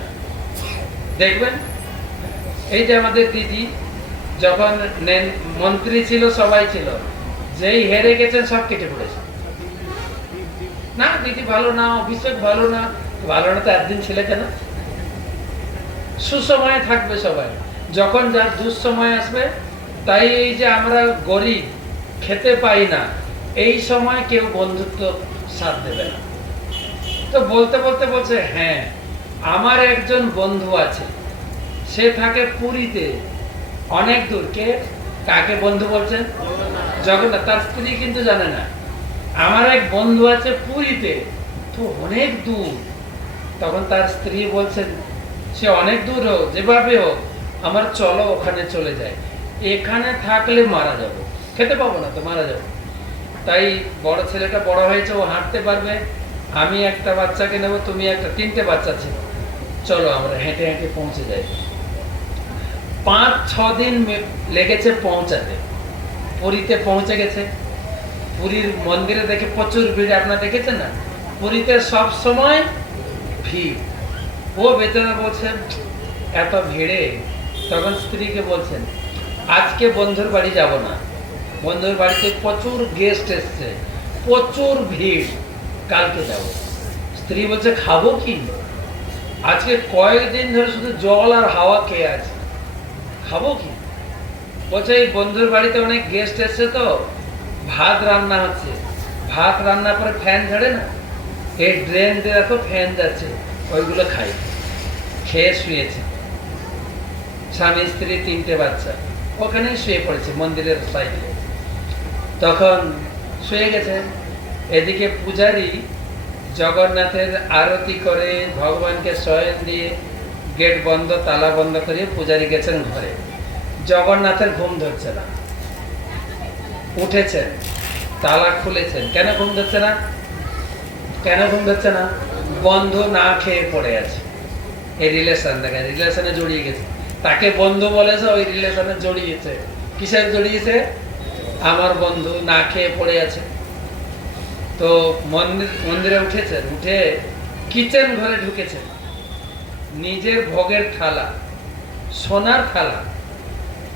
দেখবেন এই যে আমাদের দিদি যখন মন্ত্রী ছিল, সবাই ছিল, যেই হেরে গেছেন সব কেটে পড়েছে। না দিদি ভালো না, অভিষেক ভালো না, ভালো না তো একদিন ছেলে কেন? সুসময়ে থাকবে সবাই, যখন যার দুঃসময় আসবে। তাই এই যে আমরা গরিব, খেতে পাই না, এই সময় কেউ বন্ধুত্ব সাথ দেবে না। তো বলতে বলতে বলছে, হ্যাঁ আমার একজন বন্ধু আছে, সে থাকে পুরীতে, অনেক দূর। কে? কাকে বন্ধু বলছেন? জগন্নাথ। তার স্ত্রী কিন্তু জানে না। আমার এক বন্ধু আছে পুরীতে, তো অনেক দূর। তখন তার স্ত্রী বলছেন, সে অনেক দূর হোক, যেভাবে হোক, আমার চলো ওখানে চলে যায়। এখানে থাকলে মারা যাব, খেতে পাবো না তো মারা যাবো। তাই বড় ছেলেটা বড় হয়েছে, ও হাঁটতে পারবে, আমি একটা বাচ্চাকে নেবো, তুমি একটা, 3টে বাচ্চা ছিল, চলো আমরা হেঁটে হেঁটে পৌঁছে যাই। 5-6 দিন লেগেছে পৌঁছাতে। পুরীতে পৌঁছে গেছে। পুরীর মন্দিরে দেখে প্রচুর ভিড়, আপনারা দেখেছেন না? পুরীতে সব সময় ভিড়। ও বেচারা বলছেন, এত ভিড়ে। তখন স্ত্রীকে বলছেন, আজকে বন্ধুর বাড়ি যাব না, বন্ধুর বাড়িতে প্রচুর গেস্ট এসছে, প্রচুর ভিড়, কালকে যাব। স্ত্রী বলছে, খাবো কি? আজকে কয়েকদিন ধরে শুধু জল আর হাওয়া খেয়ে আছে, খাবো কি? বলছে, এই বন্ধুর বাড়িতে অনেক গেস্ট এসছে, তো ভাত রান্না হচ্ছে, ভাত রান্নার পরে ফ্যান ঝাড়ে না, এই ড্রেন দিয়ে এত ফ্যান যাচ্ছে, ওইগুলো খাই। খেয়ে শুয়েছে। স্বামী স্ত্রী 3টে বাচ্চা ওখানেই শুয়ে পড়েছে মন্দিরের সাইডে। তখন শুয়ে গেছে। এদিকে পূজারী জগন্নাথের আরতি করে, ভগবানকে শয়ন দিয়ে, গেট বন্ধ, তালা বন্ধ করে পূজারী গেছেন ঘরে। জগন্নাথের ঘুম ধরছে না, উঠেছেন, তালা খুলেছেন। কেন ঘুম ধরছে না? কেন ঘুম ধরছে না? বন্ধু না খেয়ে পড়ে আছে। এই রিলেশন দেখেন, রিলেশনে জড়িয়ে গেছে। তাকে বন্ধু বলেছে, ওই রিলেশনে জড়িয়েছে। কিসের জড়িয়েছে? আমার বন্ধু না খেয়ে পড়ে আছে। তো মন্দিরে উঠেছেন, উঠে কিচেন ঘরে ঢুকেছেন। নিজের ভোগের থালা, সোনার থালা,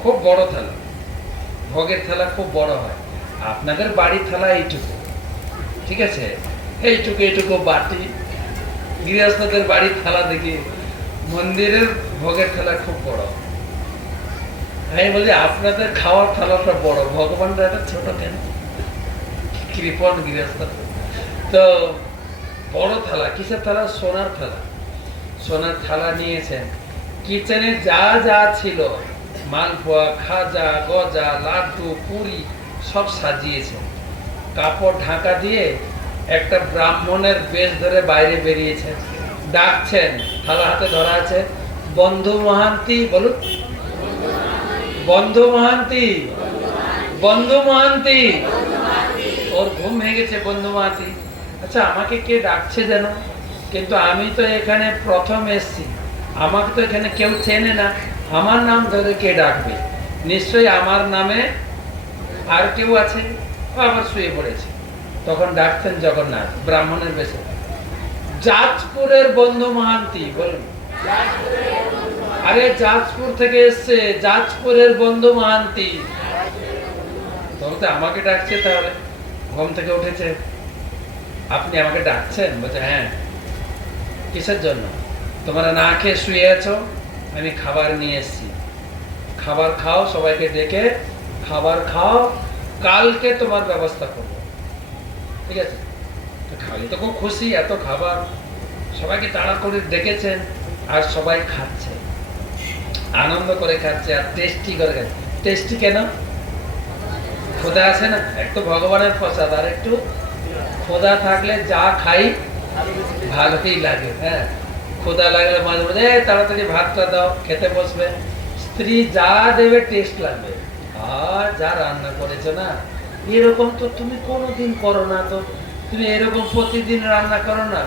খুব বড় থালা, ভোগের থালা খুব বড় হয়, আপনাদের বাড়ির থালা এইটুকু, ঠিক আছে, এইটুকু এইটুকু বাটি। গৃহস্থদের বাড়ির থালা দেখি, মন্দিরের ভোগের থালা খুব বড়। আমি বলি আপনাদের খাওয়ার থালাটা বড়, ভগবানরা একটা ছোট কেন? কৃপণ গৃহস্থ। তো বড় থালা, কিসের থালা? সোনার থালা। সোনার থালা নিয়েছেন, কিচেনে যা যা ছিল, মালপোয়া, খাজা, গজা, লাড্ডু, পুরি সব সাজিয়েছেন। কাপড় ঢাকা দিয়ে একটা ব্রাহ্মণের বেশ ধরে বাইরে বেরিয়েছেন, ডাকছেন, থালা হাতে ধরা আছে, বন্ধু মহান্তি, বলুন বন্ধু মহান্তি, বন্ধু মহান্তি। ওর ঘুম ভেঙে গেছে, বন্ধু মহান্তি। আচ্ছা, আমাকে কে ডাকছে যেন, কিন্তু আমি তো এখানে প্রথম এসছি, আমাকে তো এখানে কেউ চেনে না, আমার নাম ধরে কে ডাকবে? নিশ্চয়ই আমার নামে আর কেউ আছে। আবার শুয়ে পড়েছে। তখন ডাকতেন জগন্নাথ ব্রাহ্মণের বেশে, যাজপুরের বন্ধু মহান্তি, বলুন। আরে যাজপুর থেকে এসছে, যাজপুরের বন্ধু মহান্তি। তবে তো আমাকে ডাকছে, তাহলে ঘুম থেকে উঠেছে, আপনি আমাকে ডাকছেন? বলছে হ্যাঁ। কিসের জন্য? তোমরা না খেয়ে শুয়ে আছো, আমি খাবার নিয়ে এসছি, খাবার খাও, সবাইকে ডেকে খাবার খাও, কালকে তোমার ব্যবস্থা করবো, ঠিক আছে? খালি তো খুব খুশি, এত খাবার, সবাইকে তাড়া করে ডেকেছেন, আর সবাই খাচ্ছে, আনন্দ করে খাচ্ছে, আর টেস্টি করে খাচ্ছে। টেস্টি কেন? খোদা আছে না, একটু ভগবানের প্রসাদ, আর একটু খোদা থাকলে যা খাই ভালোই লাগে। হ্যাঁ, খোদা লাগলে মাঝে মাঝে তাড়াতাড়ি ভাতটা দাও, খেতে বসবে, স্ত্রী যা দেবে টেস্ট লাগবে। আর যা রান্না করেছো না, এরকম তো তুমি কোনোদিন করো না, তো তুমি এরকম প্রতিদিন রান্না করো না।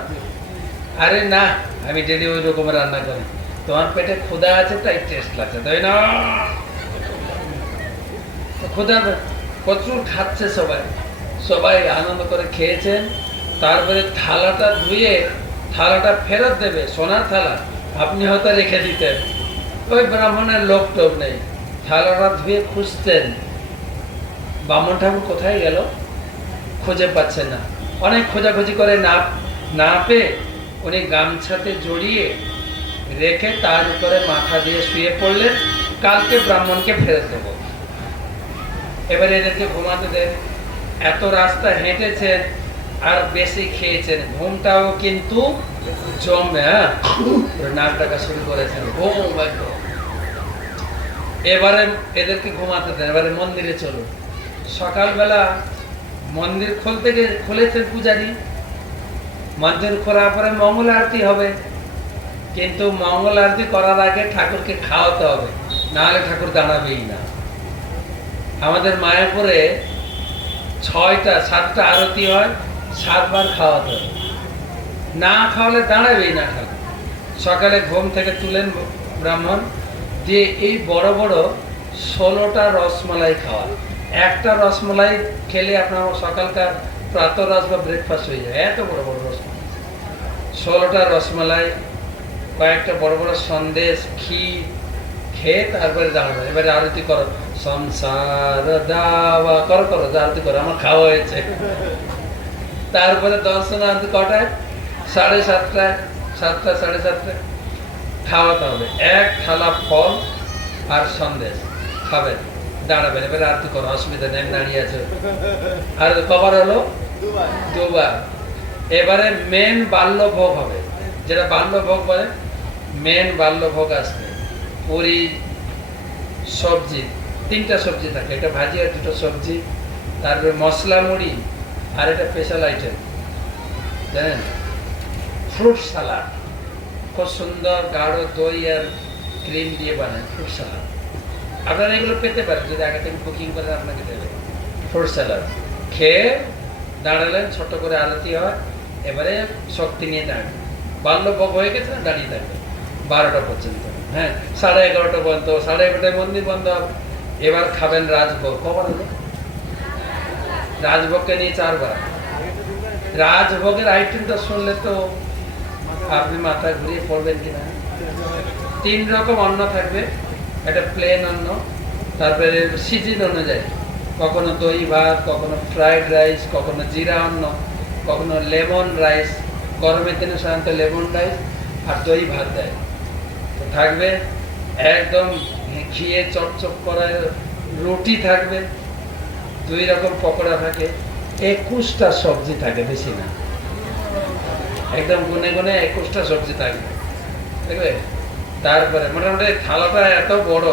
আরে না, আমি ডেলি ওই রকম রান্না করি, তোমার পেটে ক্ষুধা আছে তাই টেস্ট লাগছে, তাই না? ক্ষুধা প্রচুর খাচ্ছে সবাই, সবাই আনন্দ করে খেয়েছেন। তারপরে থালাটা ধুয়ে থালাটা ফেরত দেবে, সোনার থালা, আপনি হয়তো রেখে দিতেন, ওই ব্রাহ্মণের লোক টোপ নেই, থালাটা ধুয়ে খুঁজতেন, ব্রাহ্মণ ঠাকুর কোথায় গেল, খুঁজে পাচ্ছেন না। অনেক খোঁজাখুঁজি করে না পেয়ে উনি গামছাতে জড়িয়ে রেখে তার উপরে মাথা দিয়ে শুয়ে পড়লেন, কালকে ব্রাহ্মণকে ফেরত দেব। এবারে এদেরকে ঘুমাতে দেন। এত রাস্তা হেঁটেছেন আর বেশি খেয়েছেন, ঘুমটাও কিন্তু জমে, হ্যাঁ, নাক ডাকা শুরু করেছেন, ঘুম একদম। এবারে এদেরকে ঘুমাতে দেন, এবারে মন্দিরে চলুন। সকালবেলা মন্দির খুলেছেন পূজারী, মন্দির খোলার পরে মঙ্গল আরতি হবে, কিন্তু মঙ্গল আরতি করার আগে ঠাকুরকে খাওয়াতে হবে, নাহলে ঠাকুর দাঁড়াবেই না। আমাদের মায়াপুরে 7টা আরতি হয়, 7 বার খাওয়াতে হবে, না খাওয়ালে দাঁড়াবেই না ঠাকুর। সকালে ঘুম থেকে তুলেন ব্রাহ্মণ, যে এই বড় বড় 16টা রসমালাই খাওয়া, একটা রসমালাই খেলে আপনার সকালকার প্রাতরাশ বা ব্রেকফাস্ট হয়ে যায়, এত বড় বড় রসমালাই। 16টা রসমালাই, কয়েকটা বড় বড় সন্দেশ, ক্ষীর খেয়ে তারপরে দাঁড়াবে। এবারে আরতি করো, সংসার দাওয়া করো, আরতি করো, আমার খাওয়া হয়েছে। তারপরে দর্শন আরতি কটায়? 7:30টায়, 7টা 7:30টায় খাওয়াতে হবে। এক থালা ফল আর সন্দেশ খাবেন, দাঁড়াবেন, এবারে আরতি করো, অসুবিধা নেই, দাঁড়িয়ে আছে। আর কবার হলো? 2বার। এবারে মেন বাল্য ভোগ হবে, যেটা বাল্য ভোগ বলে, মেন বাল্য ভোগ আসবে। পুরি, সবজি, 3টা সবজি থাকে, একটা ভাজি আর 2টো সবজি, তারপরে মশলা মুড়ি, আর একটা স্পেশাল আইটেম জানেন, ফ্রুট সালাড, খুব সুন্দর গাঢ় দই আর ক্রিম দিয়ে বানায় ফ্রুট সালাড। আপনারা এগুলো পেতে পারেন, যদি আগে থেকে কুকিং করেন আপনাকে দেবে। ফ্রুট স্যালাড খেয়ে দাঁড়ালেন, ছোট করে আরতি হয়, এবারে শক্তি নিয়ে দাঁড়ান। বাল্যভোগ হয়ে গেছে না, দাঁড়িয়ে থাকবে 12টা পর্যন্ত, হ্যাঁ, 11:30 পর্যন্ত, 11:30টায় মন্দির বন্ধ হবে। এবার খাবেন রাজভোগ। কবার হলো? রাজভোগকে নিয়ে 4বার। রাজভোগের আইটেমটা শুনলে তো আপনি মাথা ঘুরিয়ে পড়বেন কিনা। 3 রকম অন্ন থাকবে, একটা প্লেন অন্ন, তারপরে সিজন অনুযায়ী কখনো দই ভাত, কখনো ফ্রাইড রাইস, কখনো জিরা অন্ন, কখনো লেমন রাইস। গরমের দিনে সাধারণত লেমন রাইস আর দই ভাত দেয়। তো থাকবে একদম ঘিয়ে চপচপ করা রুটি থাকবে, 2 রকম পকোড়া থাকে, 21টা সবজি থাকে, বেশি না, একদম গুনে গুনে 21টা সবজি থাকবে, দেখবে। তারপরে মোটামুটি থালাটা এত বড়,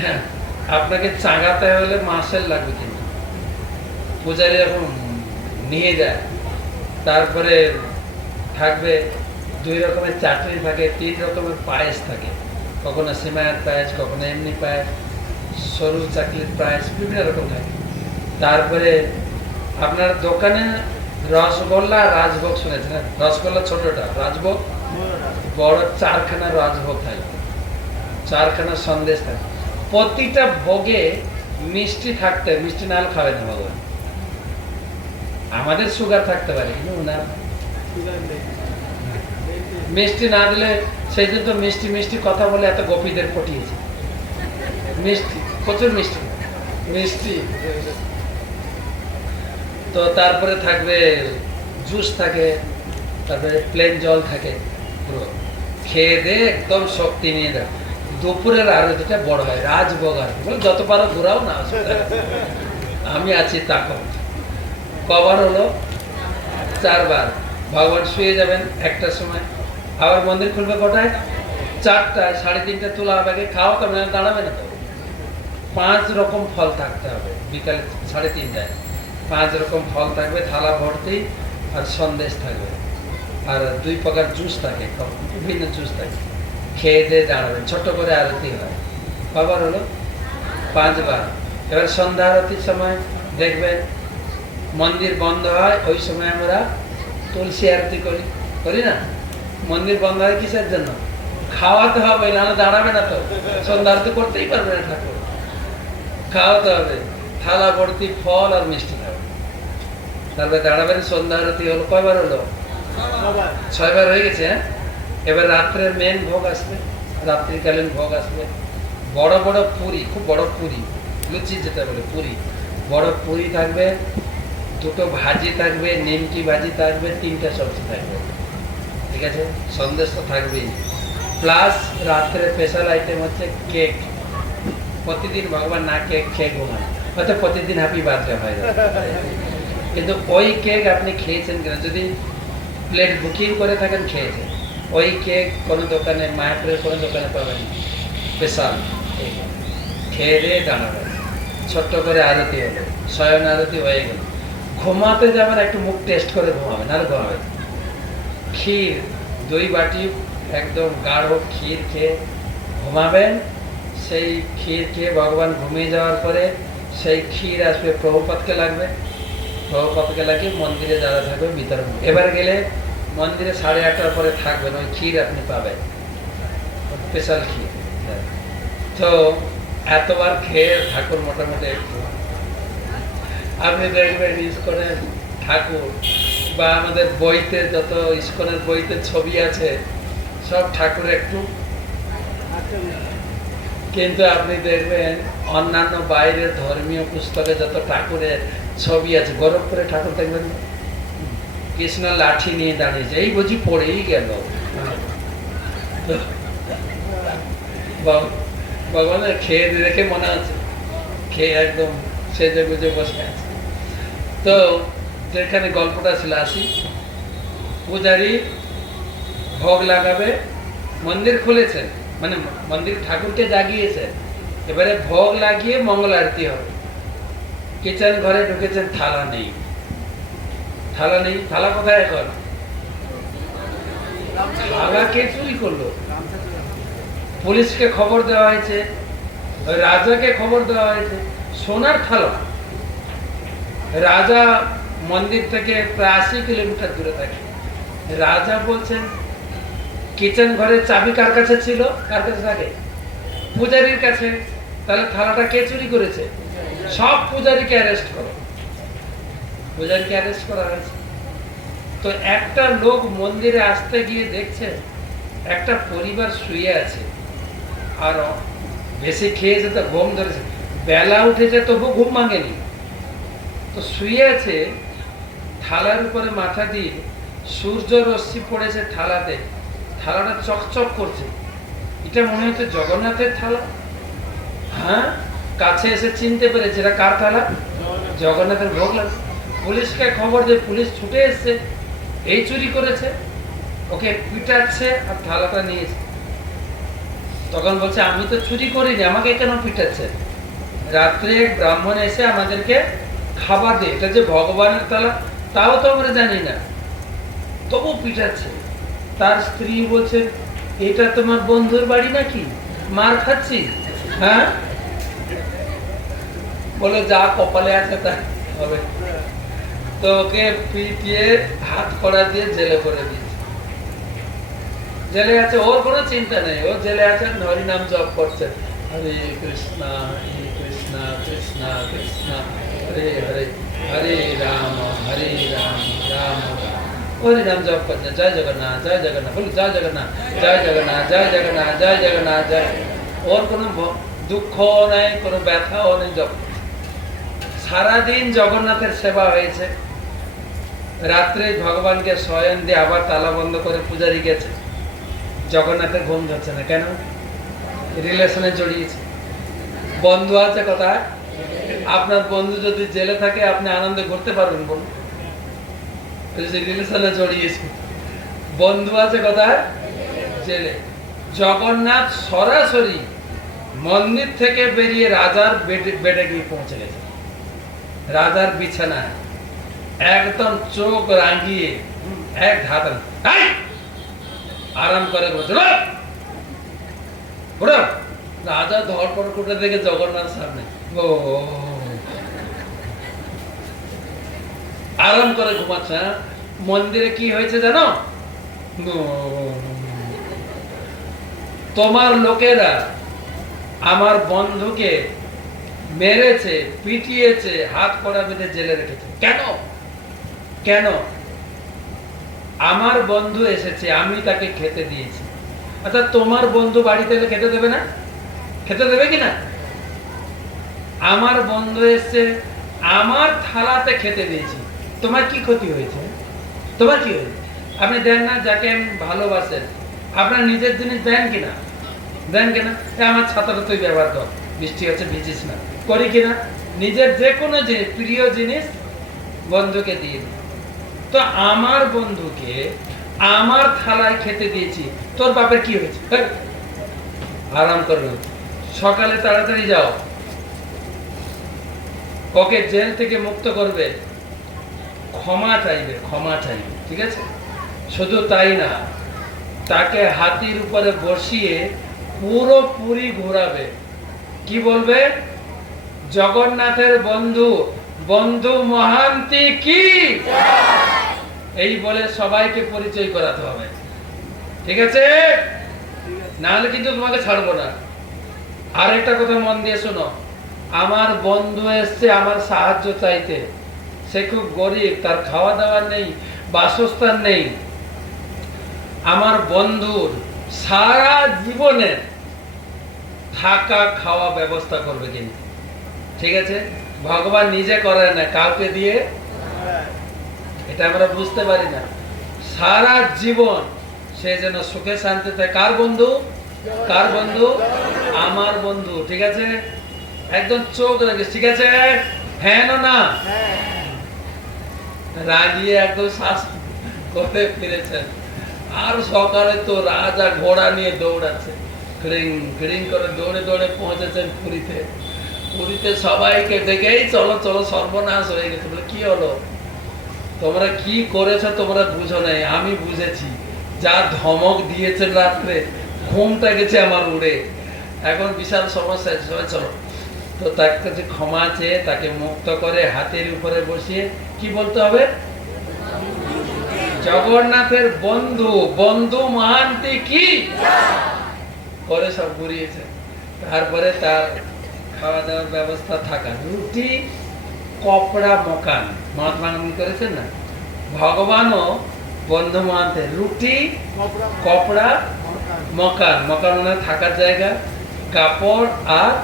হ্যাঁ, আপনাকে চাঙাতে হলে মাসের লাগবে, কিন্তু পূজারি যখন নিয়ে যায়। তারপরে থাকবে 2 রকমের চাটনি থাকে, 3 রকমের পায়েস থাকে, কখনো সিমাইয়ের পায়েস, কখনো এমনি পায়েস, সরু চাকলির পায়েস, বিভিন্ন রকম থাকে। তারপরে আপনার দোকানে রসগোল্লা, রাজভোগ শুনেছেন? রসগোল্লা ছোটটা, রাজভোগ বড়, 4খানা রাজভোগ থাকে, 4খানা সন্দেশ থাকে। প্রতিটা ভোগে মিষ্টি থাকতে, মিষ্টি না হলে খাবে না ভগবান। আমাদের সুগার থাকতে পারে, কিন্তু না, মিষ্টি না দিলে, সেই জন্য তো মিষ্টি মিষ্টি কথা বলে এত গোপীদের পটিয়েছে। মিষ্টি, প্রচুর মিষ্টি মিষ্টি। তো তারপরে থাকবে জুস থাকে, তারপরে প্লেন জল থাকে, পুরো খেয়ে দিয়ে একদম শক্তি নিয়ে দেয়। দুপুরের আরতিটা বড় হয়, রাজভোগ আরতি, বলে যত পারো ঘুরাও না, আমি আছি তাকত। কবার হলো? 4 বার। ভগবান শুয়ে যাবেন 1টার সময়, আবার মন্দির খুলবে কটায়? 4টায়। 3:30 তোলা হবে, খাওয়া তো দাঁড়াবে না তো। 5 রকম ফল থাকতে হবে, বিকালে 3:30টায় 5 রকম ফল থাকবে থালা ভর্তি, আর সন্দেশ থাকবে, আর 2 প্রকার জুস থাকে, বিভিন্ন জুস থাকে। খেয়ে দিয়ে দাঁড়াবেন, ছোট করে আরতি হয়। কবার হলো? 5 বার। এবার সন্ধ্যা আরতির সময় দেখবেন মন্দির বন্ধ হয়, ওই সময় আমরা তুলসী আরতি করি, করি না? মন্দির বন্ধ হয় কিসের জন্য? খাওয়াতে হবে, না দাঁড়াবে না তো, সন্ধ্যা আরতি করতেই পারবে না ঠাকুর, খাওয়াতে হবে, থালা ভর্তি ফল আর মিষ্টি খাবে। তারপরে দাঁড়াবেন, সন্ধ্যা আরতি হলো। কয়বার হলো? 6 বার হয়ে গেছে। হ্যাঁ, এবার রাত্রের মেন ভোগ আসবে, রাত্রিকালীন ভোগ আসবে। বড় বড় পুরি, খুব বড় পুরি, লুচি যেটা বলে পুরি, বড় পুরি থাকবে, 2টো ভাজি থাকবে, নিমকি ভাজি থাকবে, 3টা সবজি থাকবে, ঠিক আছে? সন্দেশ তো থাকবেই, প্লাস রাত্রে স্পেশাল আইটেম হচ্ছে কেক। প্রতিদিন ভগবান না কেক খেয়ে ঘুমান, হয়তো প্রতিদিন হ্যাপি বার্থডে হয়, কিন্তু ওই কেক আপনি খেয়েছেন কিনা, যদি প্লেট বুকিং করে থাকেন খেয়েছেন, ওই কেক কোনো দোকানে, মায়াপুরের কোনো দোকানে পাবেন, স্পেশাল। খেয়ে দিয়ে দাঁড়াবেন, ছোট্ট করে আরতি হলো, শয়ন আরতি হয়ে গেল। ঘুমাতে যাবেন, একটু মুখ টেস্ট করে ঘুমাবেন, আর ঘুমাবেন। ক্ষীর 2 বাটি একদম গাঢ় ক্ষীর খেয়ে ঘুমাবেন। সেই ক্ষীর খেয়ে ভগবান ঘুমিয়ে যাওয়ার পরে সেই ক্ষীর আসবে, প্রভুপাদকে লাগবে, প্রভুপাদকে লাগিয়ে মন্দিরে যারা থাকবে বিতরণ। এবার গেলে মন্দিরে 8:30টার পরে থাকবেন, ওই ক্ষীর আপনি পাবেন, স্পেশাল ক্ষীর। তো এতবার খেয়ে ঠাকুর মোটামুটি একটু, আপনি দেখবেন ইস্কনের ঠাকুর বা আমাদের বইতে, যত ইস্কনের বইতে ছবি আছে, সব ঠাকুর একটু, কিন্তু আপনি দেখবেন অন্যান্য বাইরের ধর্মীয় পুস্তকে যত ঠাকুরের ছবি আছে, গোরখপুরে ঠাকুর দেখবেন কৃষ্ণ লাঠি নিয়ে দাঁড়িয়েছে, এই বুঝি পড়েই গেল, ভগবানের খেয়ে দেখে মনে আছে খেয়ে একদম সেজে গুজে বসে আছে। তো যেখানে গল্পটা ছিল, আসি, পূজারি ভোগ লাগাবে, মন্দির খুলেছেন, মানে মন্দির ঠাকুরকে জাগিয়েছেন, এবারে ভোগ লাগিয়ে মঙ্গল আরতি হবে। কিচেন ঘরে ঢুকেছেন, থালা নেই, থালা নেই, থালা কোথায় এখন? থালা কে চুরি করলো? পুলিশকে খবর দেওয়া হয়েছে, রাজাকে খবর দেওয়া হয়েছে, সোনার থালা। রাজা মন্দির থেকে প্রায় 80 কিলোমিটার দূরে থাকে। রাজা বলছেন কিচেন ঘরের চাবি কার কাছে ছিল? কার কাছে থাকে? পূজারীর কাছে। তাহলে থালাটা কে চুরি করেছে? সব পূজারীকে অ্যারেস্ট করো। পূজারীকে অ্যারেস্ট করা হয়েছে। তো একটা লোক মন্দিরে আসতে গিয়ে দেখছে একটা পরিবার শুয়ে আছে, আর বেশি খেয়েছে তো ঘুম ধরেছে, বেলা উঠেছে তবু ঘুম ভাঙেনি, তো শুয়ে আছে, থালার উপরে মাথা দিয়ে সূর্য রশ্মি পড়েছে থালাতে, থালাটা চকচক করছে, এটা মনে হচ্ছে জগন্নাথের থালা। হ্যাঁ, কাছে এসে চিনতে পেরেছে এটা কার থালা, জগন্নাথের ভোগ লাগে। পুলিশকে খবর দিয়ে পুলিশ ছুটে এসছে, এই চুরি করেছে, ওকে পিটাচ্ছে আর থালাটা নিয়েছে। তখন বলছে আমি তো চুরি করিনি, আমাকে কেন পিটাচ্ছে? রাত্রে এক ব্রাহ্মণ এসে আমাদেরকে খাবার দিয়ে, এটা যে ভগবানের থালা তাও তো আমরা জানি না, তবু পিটাচ্ছে। তার স্ত্রী বলছে এটা তোমার বন্ধুর বাড়ি নাকি, মার খাচ্ছি? হ্যাঁ, বলে যা কপালে আছে তাই হবে। তো ওকে পিটিয়ে হাত কড়া দিয়ে জেলে করে দিয়েছে। জেলে আছে, ওর কোনো চিন্তা নেই, ও জেলে আছে, হরি নাম জপ করছে, হরে কৃষ্ণ কৃষ্ণ কৃষ্ণ কৃষ্ণ হরে হরে, হরে রাম রাম রাম হরে নাম জপ করছে, জয় জগন্নাথ জয় জগন্নাথ, বলি জয় জগন্নাথ জয় জগন্নাথ জয় জগন্নাথ জয় জগন্নাথ জয়। ওর কোনো দুঃখ নেই, কোনো ব্যথাও নেই, জপ। সারাদিন জগন্নাথের সেবা হয়েছে। রাত্রে ভগবানকে শয়ন দিয়ে আবার তালা বন্ধ করে পূজারি গেছে, জগন্নাথের ঘুম ধরছে না, কেন? রিলেশনে জড়িয়েছে। বন্ধু আছে কোথায়? আপনার বন্ধু যদি জেলে থাকে আপনি আনন্দে ঘুরতে পারবেন বলুন? রিলেশনে জড়িয়েছে। বন্ধু আছে কোথায়? জেলে। জগন্নাথ সরাসরি মন্দির থেকে বেরিয়ে রাজার বেডে গিয়ে পৌঁছে গেছে, রাজার বিছানায় একদম চোখ রাঙিয়ে এক ধাত আরাম করে বলছে, রাজা ধরপড় করে দেখে জগন্নাথ সামনে, ও আরাম করে ঘুমাচ্ছে। মন্দিরে কি হয়েছে জানো? তোমার লোকেরা আমার বন্ধুকে মেরেছে, পিটিয়েছে, হাত কড়া বেঁধে জেলে রেখেছে। কেন? কেন? আমার বন্ধু এসেছে, আমি তাকে খেতে দিয়েছি। আচ্ছা, তোমার বন্ধু বাড়িতে এলে খেতে দেবে না? খেতে দেবে কিনা? আমার বন্ধু এসছে, আমার থালাতে খেতে দিয়েছি, তোমার কি ক্ষতি হয়েছে? তোমার কি হয়েছে? আপনি দেন না যাকে ভালোবাসেন, আপনার নিজের জিনিস দেন কিনা? দেন কিনা? আমার ছাতাটা তুই ব্যবহার কর, বৃষ্টি হচ্ছে ভিজিস না, করি কিনা? নিজের যে কোনো জিনিস, প্রিয় জিনিস বন্ধুকে দিয়ে দিই। তো আমার বন্ধুকে আমার থালায় খেতে দিয়েছি, তোর বাপের কি হয়েছে? আরাম করবে, সকালে তাড়াতাড়ি যাও, ওকে জেল থেকে মুক্ত করবে, ক্ষমা চাইবে, ক্ষমা চাইবে, ঠিক আছে? শুধু তাই না, তাকে হাতির উপরে বসিয়ে পুরোপুরি ঘোরাবে। কি বলবে? জগন্নাথের বন্ধু, বন্ধু মহান্তি কি, এই বলে সবাইকে পরিচয় করাতে হবে, ঠিক আছে? না হলে কিন্তু তোমাকে ছাড়বো না। আরেকটা কথা মন দিয়ে শোনো, আমার বন্ধু এসছে আমার সাহায্য চাইতে, সে খুব গরিব, তার খাওয়া দাওয়া নেই, বাসস্থান নেই। আমার বন্ধুর সারা জীবনে থাকা খাওয়া ব্যবস্থা করবে কিন্তু, ঠিক আছে? ভগবান নিজে করে না, কাউকে দিয়ে, এটা আমরা বুঝতে পারি না। সারা জীবন সে যেন সুখে শান্তিতে। কার বন্ধু? কার বন্ধু? আমার বন্ধু, ঠিক আছে? একদম চোখ রাখিস, ঠিক আছে? হ্যাঁ না? রাগিয়ে একদম শ্বাস করে ফিরেছেন। আর সকালে তো রাজা ঘোড়া নিয়ে দৌড়াচ্ছে, ক্রিং ক্রিং করে দৌড়ে দৌড়ে পৌঁছেছেন পুরীতে। পুরীতে সবাইকে দেখেই চলো চলো, সর্বনাশ হয়ে গেছে। বলে কি হলো? তোমরা কি করেছো তোমরা বুঝো নাই, আমি বুঝেছি। যা ধমক দিয়েছেন রাত্রে, ঘুমটা গেছে আমার উড়ে, এখন বিশাল সমস্যা আছে, সবাই চলো। তো তার কাছে ক্ষমা চেয়ে তাকে মুক্ত করে হাতের উপরে বসিয়ে কি বলতে হবে? জগন্নাথের বন্ধু, বন্ধু মহান্তি কি করে সব ঘুরিয়েছে। তারপরে তার খাওয়া দাওয়ার ব্যবস্থা থাকা, রুটি কপড়া মকান, মহাত্মা গান্ধী করেছেন না? ভগবানও বন্ধু মহান্তের রুটি কপড়া মকান, মকান মানে থাকার জায়গা, কাপড় আর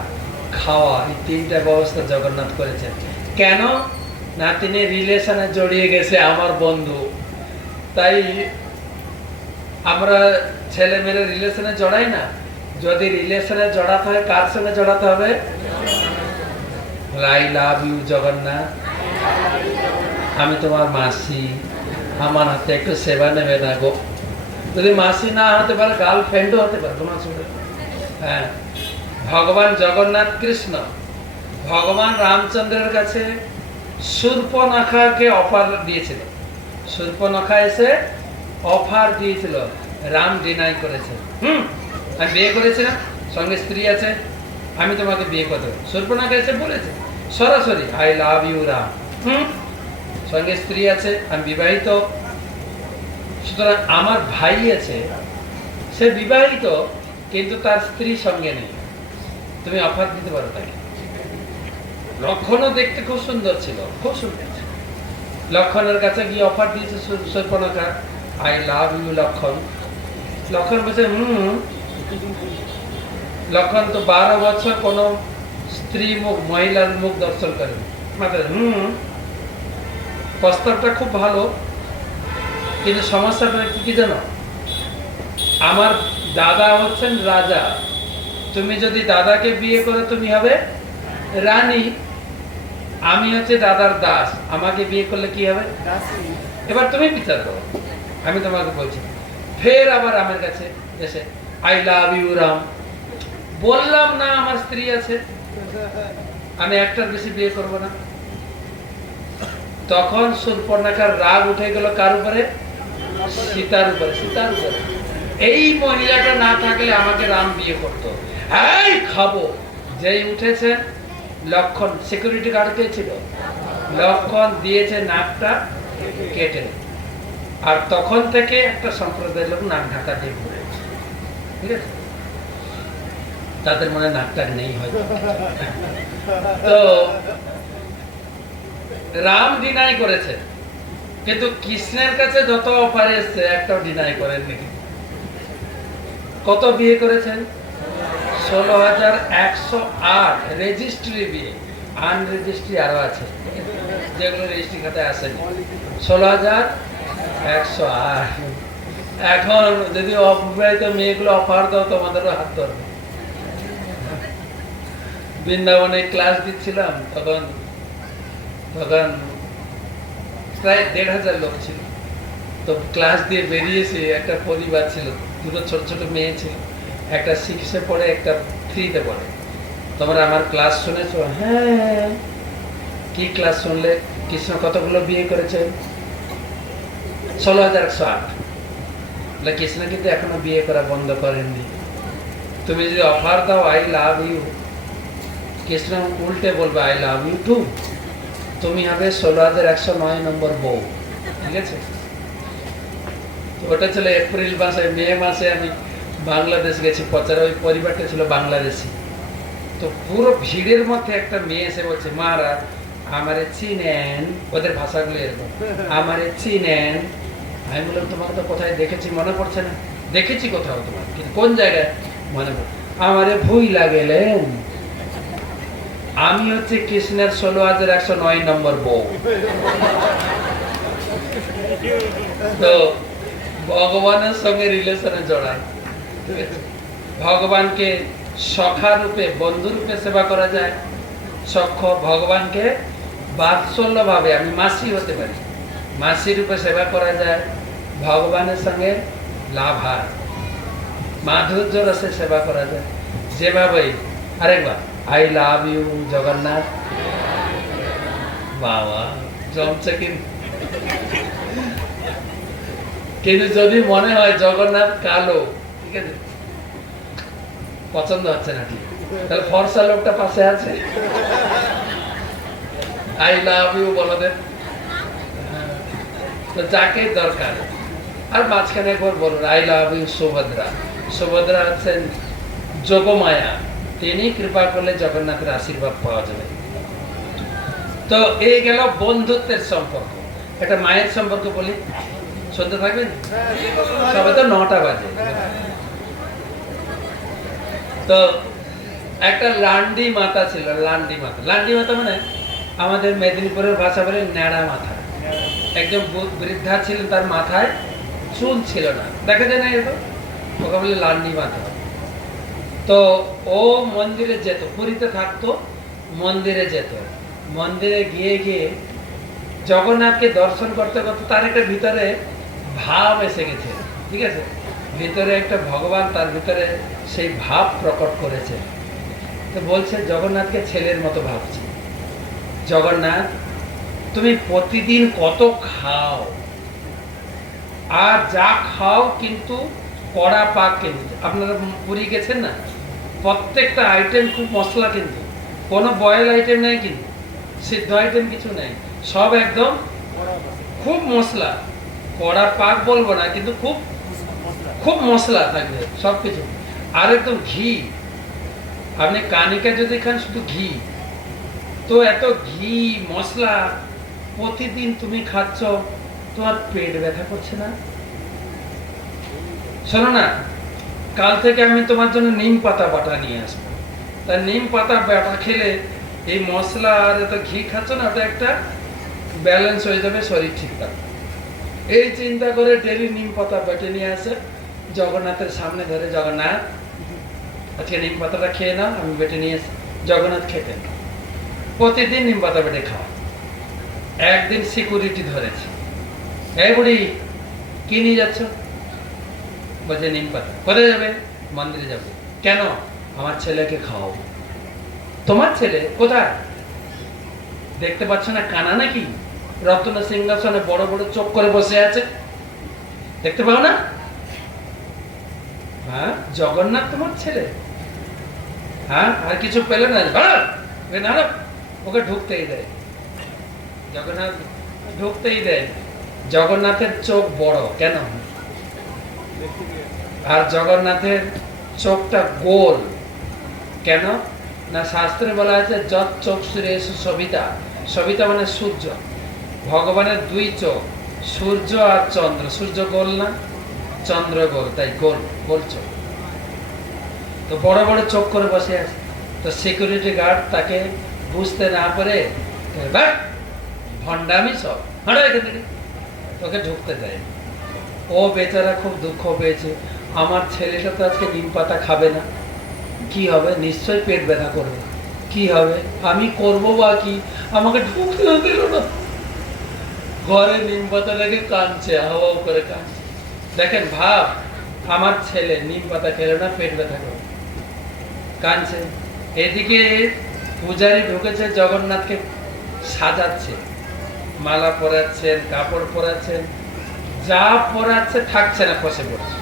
খাওয়া, এই তিনটা ব্যবস্থা জগন্নাথ করেছেন। কেন না, তিনি রিলেশনে জড়িয়ে গেছে আমার বন্ধু। তাই আমরা ছেলে মেয়েরা রিলেশনে জড়াই না? যদি রিলেশনে জড়াতে হয় কার সঙ্গে জড়াতে হবে? আই লাভ ইউ জগন্নাথ, আমি তোমার মাসি, আমার হাতে একটু সেবা নেবে না গো। যদি মাসি না হতে পারে গার্লফ্রেন্ডও হতে পারে তোমার সঙ্গে। হ্যাঁ, ভগবান জগন্নাথ কৃষ্ণ ভগবান রামচন্দ্রের কাছে শূর্পনখাকে অফার দিয়েছিল। শূর্পনখা এসে অফার দিয়েছিল, রাম ডিনাই করেছে। আমি বিয়ে করেছি না, সঙ্গে স্ত্রী আছে, আমি তোমাকে বিয়ে করতে পারি। শূর্পনখা এসে বলেছে সরাসরি, আই লাভ ইউ রাম, সঙ্গে স্ত্রী আছে, আমি বিবাহিত। সুতরাং আমার ভাই আছে, সে বিবাহিত কিন্তু তার স্ত্রী সঙ্গে নেই, তুমি অফার দিতে পারো তাকে। লক্ষণও দেখতে খুব সুন্দর ছিল, খুব সুন্দর ছিল। লক্ষণের কাছে গিয়ে অফার দিয়েছে শূর্পনখা, আই লাভ ইউ লক্ষণ। লক্ষণ বলছে লক্ষণ তো 12 বছর কোন স্ত্রী মুখ, মহিলার মুখ দর্শন করে মাত্র। প্রস্তাবটা খুব ভালো, কিন্তু সমস্যাটা কি জানো, আমার দাদা হচ্ছেন রাজা, তুমি যদি দাদাকে বিয়ে করো তুমি হবে রানী, আমি হচ্ছে দাদার দাস, আমাকে বিয়ে করলে কি হবে? এবার তুমি বিচার করো, আমি তোমাকে বলছি। ফের আবার আমার কাছে এসে আই লাভ ইউ রাম, বললাম না আমার স্ত্রী আছে, আমি একটার বেশি বিয়ে করব না। তখন শূর্পনখার রাগ উঠে গেল কার উপরে? সীতার উপরে। সীতার উপরে, এই মহিলাটা না থাকলে আমাকে রাম বিয়ে করতো, এই খাবো। যেই উঠেছে লক্ষণ, সিকিউরিটি গার্ড কে ছিল, লক্ষণ দিয়েছে নাকটা কেটে। আর তখন থেকে একটা সম্প্রদায়ের লোক নাক ঢাকা দিয়ে ঘুরে, ঠিক আছে, তাদের মনে নাকটা নেই হয়তো। তো রাম ডিনাই করেছে, কিন্তু কৃষ্ণের কাছে যত অফার এসছে একটাও ডিনাই করেননি। কত বিয়ে করেছেন? 16,108 রেজিস্ট্রি বিয়ে, আনরেজিস্ট্রি আরো আছে, যেগুলো রেজিস্ট্রি খাতায় আসেনি। 16,108। এখন যদি অবিবাহিত মেয়েগুলো অফার দাও তোমাদেরও হাত ধরবে। বৃন্দাবনে ক্লাস দিচ্ছিলাম, তখন প্রায় 1,500 লোক ছিল। তো ক্লাস দিয়ে বেরিয়েছে, একটা পরিবার ছিল, দুটো ছোট ছোট মেয়ে ছিল, একটা 6-এ পড়ে, একটা 3-তে পড়ে। তোমরা আমার ক্লাস শুনেছো? হ্যাঁ। কি ক্লাস শুনলে? কৃষ্ণ কতগুলো বিয়ে করেছে? 16,108। কৃষ্ণ কিন্তু এখনো বিয়ে করা বন্ধ করেননি। তুমি যদি অফার দাও আই লাভ ইউ, কৃষ্ণ উল্টে বলবে আই লাভ ইউ টু, তুমি হবে 16,109 নম্বর বউ, ঠিক আছে? ওটা ছিল এপ্রিল মাসে। মে মাসে আমি বাংলাদেশ গেছি প্রচারে, ওই পরিবারটা ছিল বাংলাদেশি। তো পুরো ভিড়ের মধ্যে একটা মেয়ে এসে বলছে, মারা আমারে চিনেন, ওদের ভাষাগুলো এরকম, আমারে চিনেন। আমি বললাম তোমাকে তো কোথায় দেখেছি মনে পড়ছে না। দেখেছি কোথাও তোমার, কিন্তু কোন জায়গায় মনে পড়ে? আমারে ভুই লাগেলেন, আমি হচ্ছে কৃষ্ণের 16,109 নম্বর বউ। তো ভগবানের সঙ্গে রিলেশনে জড়ায়, ভগবানকে সখা রূপে, বন্ধু রূপে সেবা করা যায়। সখ্য ভগবানকে বাৎসল্য ভাবে, আমি মাসি হতে পারি, মাসি রূপে সেবা করা যায়। ভগবানের সঙ্গে লাভার মাধুর্য রসে সেবা করা যায়। যেভাবে আরেকবার আই লাভ ইউ জগন্নাথ, বাবা জমছে। কিন্তু যদি মনে হয় জগন্নাথ কালো, ঠিক আছে, পছন্দ হচ্ছে না, ঠিক, তাহলে ফর্সা লোকটা পাশে আছে, আই লাভ ইউ বলো দেন। তো যাকে দরকার। আর মাঝখানে একবার বলুন I love you Subhadra. Subhadra হচ্ছেন যোগমায়া, তিনি কৃপা করলে জগন্নাথের আশীর্বাদ পাওয়া যাবে। তো এই গেল বন্ধুত্বের সম্পর্ক। একটা মায়ের সম্পর্ক বলি, শুনতে থাকবেন? সবে তো 9টা বাজে। তো একটা লান্ডি মাতা ছিল, লান্ডি মাতা। লান্ডি মাতা মানে আমাদের মেদিনীপুরের ভাষা বলে ন্যাড়া মাথা। একজন বৃদ্ধা ছিলেন, তার মাথায় চুল ছিল না, দেখা যায় না এরকম, ওকে বলে লান্ডি মাতা। তো ও মন্দিরে যেত, পুরীতে থাকতো, মন্দিরে যেত, মন্দিরে গিয়ে গিয়ে জগন্নাথকে দর্শন করতে করতে তার একটা ভিতরে ভাব এসে গেছে, ঠিক আছে, ভিতরে একটা ভগবান তার ভিতরে সেই ভাব প্রকট করেছে। তো বলছে জগন্নাথকে ছেলের মতো ভাবছি, জগন্নাথ তুমি প্রতিদিন কত খাও, আর যা খাও কিন্তু কড়া পাক, কিন্তু আপনারা পুরী গেছেন না, প্রত্যেকটা আইটেম খুব মশলা, কিন্তু কোনো বয়েল আইটেম নেই, কিন্তু সিদ্ধ আইটেম কিছু নেই, সব একদম খুব মশলা, কড়া পাক বলবো না, কিন্তু খুব খুব মশলা থাকবে সব কিছু, আর একদম ঘি। আপনি কানিকা যদি খান শুধু ঘি, তো এত ঘি মশলা প্রতিদিন তুমি খাচ্ছ, তোমার পেট ব্যথা করছে না? শোনো না, কাল থেকে আমি তোমার জন্য নিম পাতা বাটা নিয়ে আসবো, তা নিম পাতা বাটা খেলে এই মশলা আর এত ঘি খাচ্ছ না, ওটা একটা ব্যালেন্স হয়ে যাবে, শরীর ঠিক থাকবে। এই চিন্তা করে ডেলি নিম পাতা বেটে নিয়ে আসে, জগন্নাথের সামনে ধরে, জগন্নাথ আজকে নিম পাতাটা খেয়ে নাও, আমি বেটে নিয়ে আসি। জগন্নাথ খেতেন, প্রতিদিন নিম পাতা বেটে খাওয়া। একদিন সিকিউরিটি ধরেছে, এই বুড়ি কি নিয়ে যাচ্ছ? বলছে নিম পাতা। কোথায় যাবে? মন্দিরে যাবে। কেন? আমার ছেলেকে খাওয়াবো। তোমার ছেলে কোথায়? দেখতে পাচ্ছ না কানা নাকি? রত্ন সিংহাসনে বড় বড় চোখ করে বসে আছে, দেখতে পাও না? হ্যাঁ, জগন্নাথ তোমার ছেলে। হ্যাঁ, আর কিছু পেলে না, ওকে ঢুকতেই দেয়, জগন্নাথ ঢুকতেই দেয়। জগন্নাথের চোখ বড় কেন? আর জগন্নাথের চোখটা গোল কেন না? শাস্ত্রে বলা আছে যত চোখ সুরেশ সবিতা, সবিতা মানে সূর্য, ভগবানের দুই চোখ, সূর্য আর চন্দ্র। সূর্য গোল না, চন্দ্র গোল, তাই গোল গোল চোখ। তো বড় বড় চোখ করে বসে আছে। তো সিকিউরিটি গার্ড তাকে বুঝতে না পারে, ভণ্ডামি সব, হাঁটা এখান থেকে, তোকে ঢুকতে দেয়। ও বেচারা খুব দুঃখ পেয়েছে, আমার ছেলেটা তো আজকে নিম পাতা খাবে না, কি হবে? নিশ্চয়ই পেট ব্যথা করবে, কি হবে? আমি করবো বা কি? আমাকে ঢুকতে দিল না। ঘরে নিম পাতা রেখে কাঁদছে, হাওয়া করে কাঁদছে। দেখেন ভাব, আমার ছেলে নিম পাতা খেলে না, পেট ব্যথা করবে, কাঁদছে। এদিকে পূজারী ঢুকেছে, জগন্নাথকে সাজাচ্ছে, মালা পরাচ্ছেন, কাপড় পরাচ্ছেন, যা পরাচ্ছে থাকছে না, খসে পড়ছে।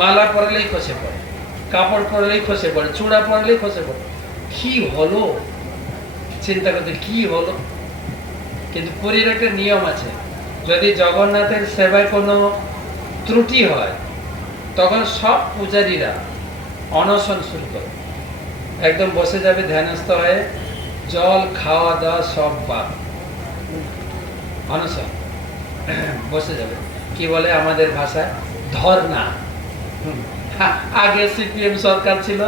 মালা পরালেই খসে পড়ে, কাপড় পরালেই খসে পড়ে, চূড়া পরালেই খসে পড়ে। কি হলো? চিন্তা করতে কি হলো? কিন্তু পুরীর একটা নিয়ম আছে, যদি জগন্নাথের সেবায় কোনো ত্রুটি হয়, তখন সব পূজারীরা অনশন শুরু করে, একদম বসে যাবে ধ্যানস্থ হয়ে, জল খাওয়া দাওয়া সব বাদ, অনশন বসে যাবে। কি বলে আমাদের ভাষায়? ধর্না। আগে সিপিএম সরকার ছিল,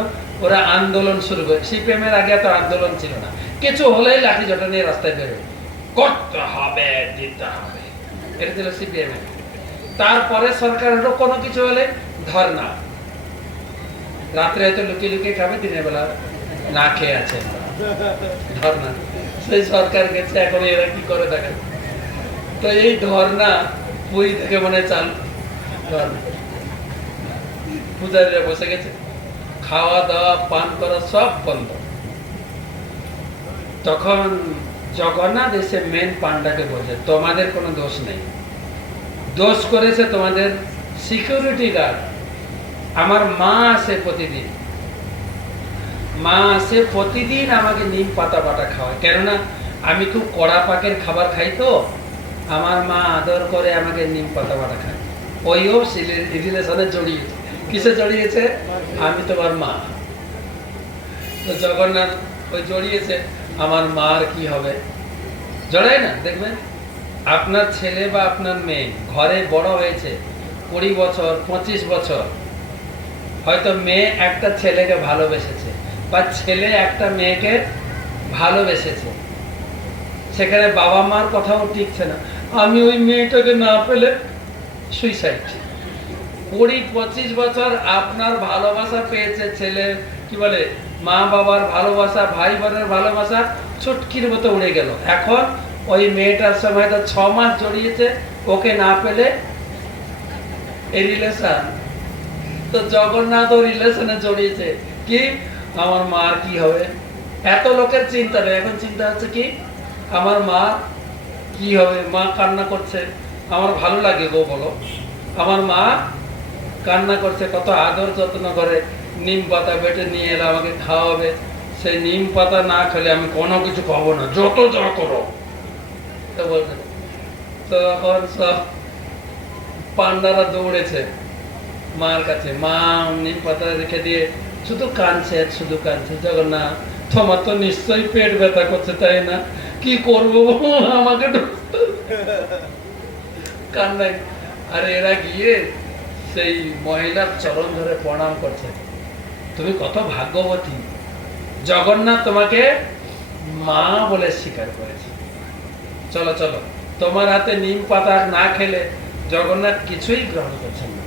ওরা আন্দোলন শুরু করে। সিপিএম এর আগে এত আন্দোলন ছিল না, কিছু হলেই লাঠি জটা নিয়ে রাস্তায় বেরোয়, করতে হবে, দিতে হবে, এটা ছিল সিপিএম এর। তারপরে সরকারেরও কোনো কিছু হলে ধর্না, রাত্রে হয়তো লুকিয়ে লুকিয়ে খাবে, দিনের বেলা না খেয়ে আছে, ধর্না। সেই সরকার গেছে, এখন এরা কি করে দেখেন। তো এই ধর্না পুরী থেকে মনে চালু, পূজারীরা বসে গেছে, খাওয়া দাওয়া পান করা সব বন্ধ। তখন জগন্নাথ এসে মেন পান্ডাকে বলছে, তোমাদের কোনো দোষ নেই, দোষ করেছে তোমাদের সিকিউরিটি গার্ড। আমার মা আসে প্রতিদিন, মা আসে প্রতিদিন আমাকে নিম পাতা বাটা খাওয়ায়, কেননা আমি খুব কড়া পাকের খাবার খাই, তো আমার মা আদর করে আমাকে নিম পাতা বাটা খায়। ওইও রিলেশনে জড়িয়েছে। কিসে জড়িয়েছে? আমি তোমার মা। তো জগন্নাথ ওই জড়িয়েছে, আমার মার কি হবে? জড়াই না। দেখবেন আপনার ছেলে বা আপনার মেয়ে ঘরে বড় হয়েছে 20 বছর 25 বছর, হয়তো মেয়ে একটা ছেলেকে ভালোবেসেছে, বা ছেলে একটা মেয়েকে ভালোবেসেছে, সেখানে বাবা মার কথাও টিকছে না, আমি ওই মেয়েটাকে না পেলে সুইসাইড। 20-25 বছর আপনার ভালোবাসা পেয়েছে ছেলে, কি বলে, মা বাবার ভালোবাসা, ভাই বোনের ভালোবাসা চুটকির মতো উড়ে গেল। এখন ওই মেয়েটার সময় তো 6 মাস জড়িয়েছে, ওকে না পেলে এই রিলেশন। তো জগন্নাথ ও রিলেশনে জড়িয়েছে কি, আমার মার কি হবে। এত লোকের চিন্তা নেই, এখন চিন্তা হচ্ছে কি, আমার মা কি হবে, মা কান্না করছে, আমার ভালো লাগে গো বলো, আমার মা কান্না করছে, কত আদর যত্ন করে, নিম পাতা বেটে নিয়ে এলে আমাকে খাওয়াবে, সেই নিম পাতা না খেলে আমি কোনো কিছু খাবো না, যত যা করো। তো বলছে, তো এখন সব পান্ডারা দৌড়েছে মার কাছে, মা নিম পাতা রেখে দিয়ে শুধু কাঁদছে, শুধু কাঁদছে, জগন্নাথ তোমার তো নিশ্চয়ই পেট ব্যথা করছে তাই না, কি করবো আমাকে কান্নায়। আর এরা গিয়ে সেই মহিলার চরণ ধরে প্রণাম করছে, তুমি কত ভাগ্যবতী, জগন্নাথ তোমাকে মা বলে স্বীকার করেছে, চলো চলো। তোমার হাতে নিম পাতা না খেলে জগন্নাথ কিছুই গ্রহণ করছেন না,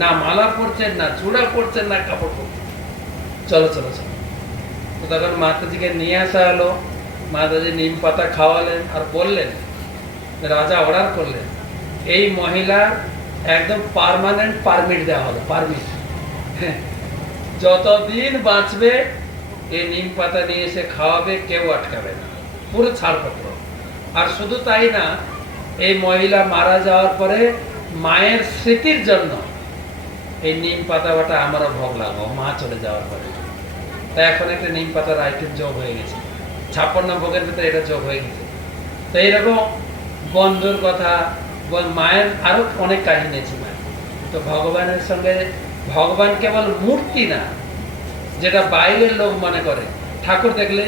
না মালা পড়ছেন, না চূড়া পড়ছেন, না কাপড় পড়ছেন, চলো চলো চলো। তো তখন মাতাজিকে নিয়ে আসা হলো, মাতাজি নিম পাতা খাওয়ালেন আর বললেন, রাজা অর্ডার করলেন, এই মহিলা একদম পার্মানেন্ট পারমিট দেওয়া হলো, পারমিট, যতদিন বাঁচবে এই নিম পাতা নিয়ে এসে খাওয়াবে, কেউ আটকাবে না, পুরো ছাড়পত্র। আর শুধু তাই না, এই মহিলা মারা যাওয়ার পরে মায়ের স্মৃতির জন্য এই নিম পাতা বাটা আমরা ভোগ লাগাবো, মা চলে যাওয়ার পরে। তাই এখন একটা নিম পাতার আইটেম যোগ হয়ে গেছে, 56 ভোগের ভিতরে এটা যোগ হয়ে গেছে। তো এইরকম বন্ধুর কথা, মায়ের আরো অনেক কাহিনী আছে মায়ের। তো ভগবানের সঙ্গে, ভগবান কেবল মূর্তি না, যেটা বাইরের লোক মনে করে, ঠাকুর দেখলে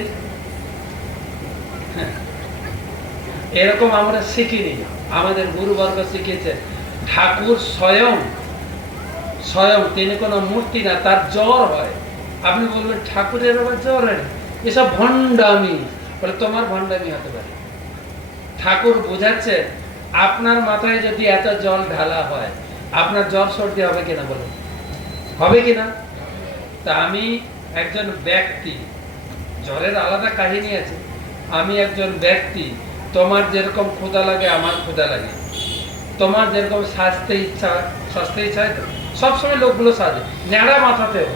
এরকম আমরা শিখিনি, আমাদের গুরুবর্গ শিখেছে ঠাকুর স্বয়ং, স্বয়ং তিনি কোনো মূর্তি না, তার জ্বর হয়। আপনি বলবেন ঠাকুরের আবার জ্বর হয়, এসব ভণ্ডামি, বলে তোমার ভণ্ডামি হতে পারে। ঠাকুর বোঝাচ্ছে আপনার মাথায় যদি এত জল ঢালা হয়, আপনার জ্বর সর্দি হবে কিনা বলুন, হবে কিনা? তা আমি একজন ব্যক্তি, জ্বরের আলাদা কাহিনী আছে, আমি একজন ব্যক্তি, তোমার যেরকম ক্ষুধা লাগে আমার ক্ষুধা লাগে, তোমার যেরকম সাজতে ইচ্ছা, সাজতে ইচ্ছা হয় তো সবসময় লোকগুলো সাজে ন্যাড়া মাথাতেও।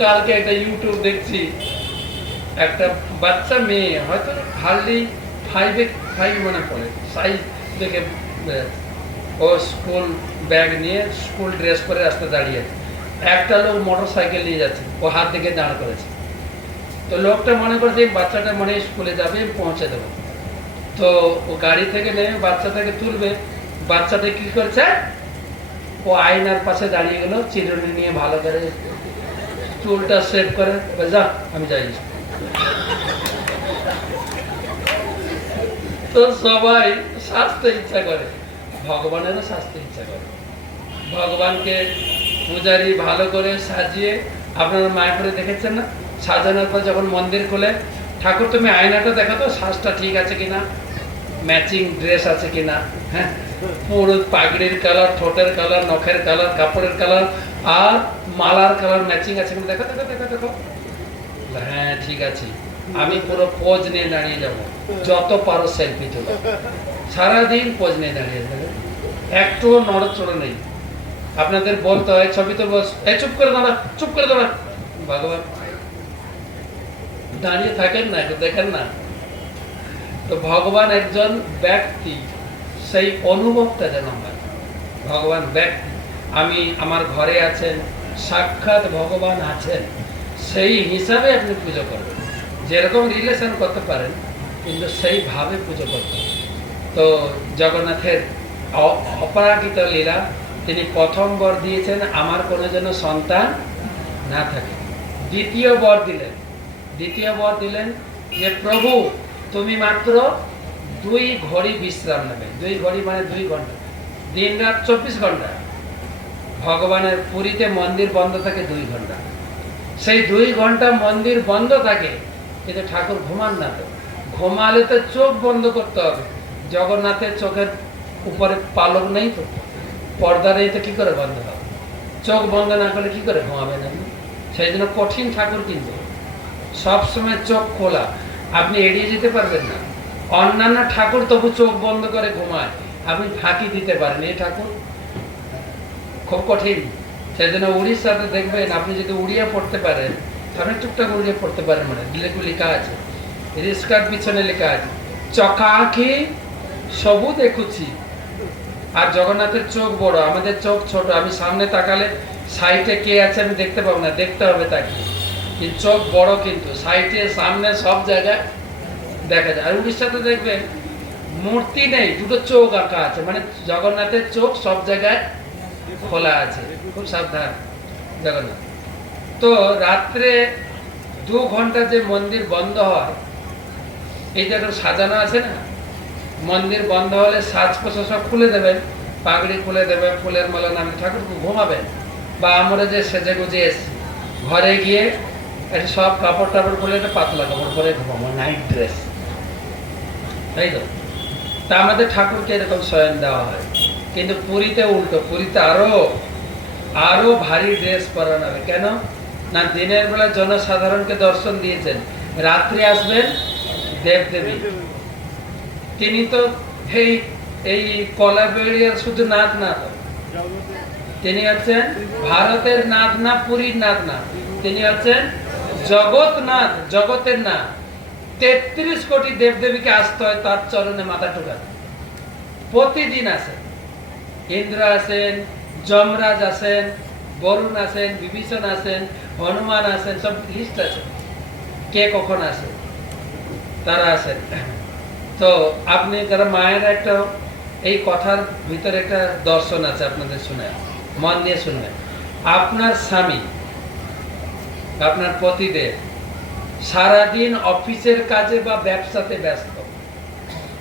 কালকে একটা ইউটিউব দেখছি, একটা বাচ্চা মেয়ে হয়তো হার্ডলি 5 মনে পড়ে, সাইজ দেখে ও স্কুল ব্যাগ নিয়ে স্কুল ড্রেস পরে রাস্তায় দাঁড়িয়ে আছে, একটা লোক মোটর সাইকেল নিয়ে যাচ্ছে, ও হাত দিকে দাঁড় করেছে। তো লোকটা মনে করছে বাচ্চাটা মনে স্কুলে যাবে, পৌঁছে দেবো। তো ও গাড়ি থেকে নেমে বাচ্চাটাকে তুলবে, বাচ্চাটা কি করছে, ও আয়নার পাশে দাঁড়িয়ে গেল, চিরুনি নিয়ে ভালো করে চুলটা সেভ করে, যা আমি যাই। তো সবাই সাজতে ইচ্ছা করে, ভগবানেরও সাজতে ইচ্ছা করে। ভগবানকে পূজারি ভালো করে সাজিয়ে, আপনারা মায়াপুরে দেখেছেন না, সাজানোর পর যখন মন্দির খোলে, ঠাকুর তুমি আয়নাটা দেখো তো সাজটা ঠিক আছে কিনা, ম্যাচিং ড্রেস আছে কিনা, হ্যাঁ, পুরো পাগড়ির কালার, ঠোঁটের কালার, নখের কালার, কাপড়ের কালার আর মালার কালার ম্যাচিং আছে কিনা, দেখো দেখো দেখো দেখো, হ্যাঁ ঠিক আছে, আমি পুরো পোজ নিয়ে দাঁড়িয়ে যাব, যত পারো সেলফি তোলো, সারাদিন পোজ নিয়ে দাঁড়িয়ে যাবে, একটুও নড়চড় নেই। আপনাদের বলতে হয় ছবি তো বস, চুপ করে দাঁড়া, চুপ করে দাঁড়া, ভগবান দাঁড়িয়ে থাকেন না, একটু দেখেন না। তো ভগবান একজন ব্যক্তি, সেই অনুভবটা যেন হয়, ভগবান ব্যক্তি, আমি আমার ঘরে আছেন, সাক্ষাৎ ভগবান আছেন, সেই হিসাবে আপনি পুজো করবেন, যেরকম রিলেশন করতে পারেন, কিন্তু সেইভাবে পুজো করতে হবে। তো জগন্নাথের অপরাকৃত লীলা, তিনি প্রথম বর দিয়েছেন আমার কোনো যেন সন্তান না থাকে, দ্বিতীয় বর দিলেন যে প্রভু তুমি মাত্র 2 ঘড়ি বিশ্রাম নেবে, 2 ঘড়ি মানে 2 ঘন্টা, দিন রাত 24 ঘন্টা, ভগবানের পুরীতে মন্দির বন্ধ থাকে 2 ঘন্টা। সেই 2 ঘন্টা মন্দির বন্ধ থাকে, কিন্তু ঠাকুর ঘুমান না। তো ঘুমালে তো চোখ বন্ধ করতে হবে। জগন্নাথের চোখের উপরে পালক নেই, তো পর্দা নেই, তো কি করে বন্ধ হবে? চোখ বন্ধ না করলে কি করে ঘুমাবেন আপনি? সেই জন্য কঠিন ঠাকুর, কিন্তু সবসময় চোখ খোলা, আপনি এড়িয়ে যেতে পারবেন না। অন্যান্য ঠাকুর তবু চোখ বন্ধ করে ঘুমায়, আপনি ফাঁকি দিতে পারেন। এই ঠাকুর খুব কঠিন। সেই জন্য উড়িষ্যাতে দেখবেন, আপনি যদি উড়িয়া পড়তে পারেন, আপনি টুকটাক উড়িয়া পড়তে পারেন, মানে লেখা আছে, রিস্কার পিছনে লেখা আছে, চকাখি সবু দেখুছি। আর জগন্নাথের চোখ বড়, আমাদের চোখ ছোট। আমি সামনে তাকালে সাইডে কে আছে আমি দেখতে পাবো না, দেখতে হবে তাকে। কিন্তু চোখ বড়, কিন্তু সাইডে সামনে সব জায়গায় দেখা যায়। আর উড়িষ্যাতে দেখবেন মূর্তি নেই, দুটো চোখ আঁকা আছে, মানে জগন্নাথের চোখ সব জায়গায় খোলা আছে। খুব সাবধান জগন্নাথ। তো রাত্রে 2 ঘন্টা যে মন্দির বন্ধ হয়, এই যে সাজানো আছে না, মন্দির বন্ধ হলে সাজ পোশাক সব খুলে দেবেন, পাগড়ি খুলে দেবেন, ফুলের মালা নামে ঠাকুরকে ঘুমাবেন। বা আমরা যে সেজে গুজে এসছি, ঘরে গিয়ে সব কাপড় টাপড় খুলে, পাতলা কাপড় পরে ঘুমাবো, নাইট ড্রেস, তাই তো? তা আমাদের ঠাকুরকে এরকম শয়ন দেওয়া হয়। কিন্তু পুরীতে উল্টো, পুরীতে আরো ভারী ড্রেস পরানো হবে। কেন না, দিনের বেলা জনসাধারণকে দর্শন দিয়েছেন, রাত্রে আসবেন দেবদেবী। তিনি তো এই কলাবেড়িয়ার শুধু নাথ না, তিনি হচ্ছেন ভারতের নাথ না, পুরীর নাথ না, তিনি হচ্ছেন জগৎনাথ, জগতের নাথ। 33 কোটি দেবদেবীকে আসতে হয় তার চরণে মাথা ঠোকাতে। প্রতিদিন আসেন, ইন্দ্র আসেন, যমরাজ আসেন, বরুণ আসেন, বিভীষণ আসেন, হনুমান আসেন, সব লিস্ট আছে কে কখন আসে, তারা আসেন। তো আপনি যারা মায়ের একটা এই কথার ভিতরে একটা দর্শন আছে, আপনাদের শুনে, মন দিয়ে শুনবেন। আপনার স্বামী, আপনার পতিদেব সারাদিন অফিসের কাজে বা ব্যবসাতে ব্যস্ত,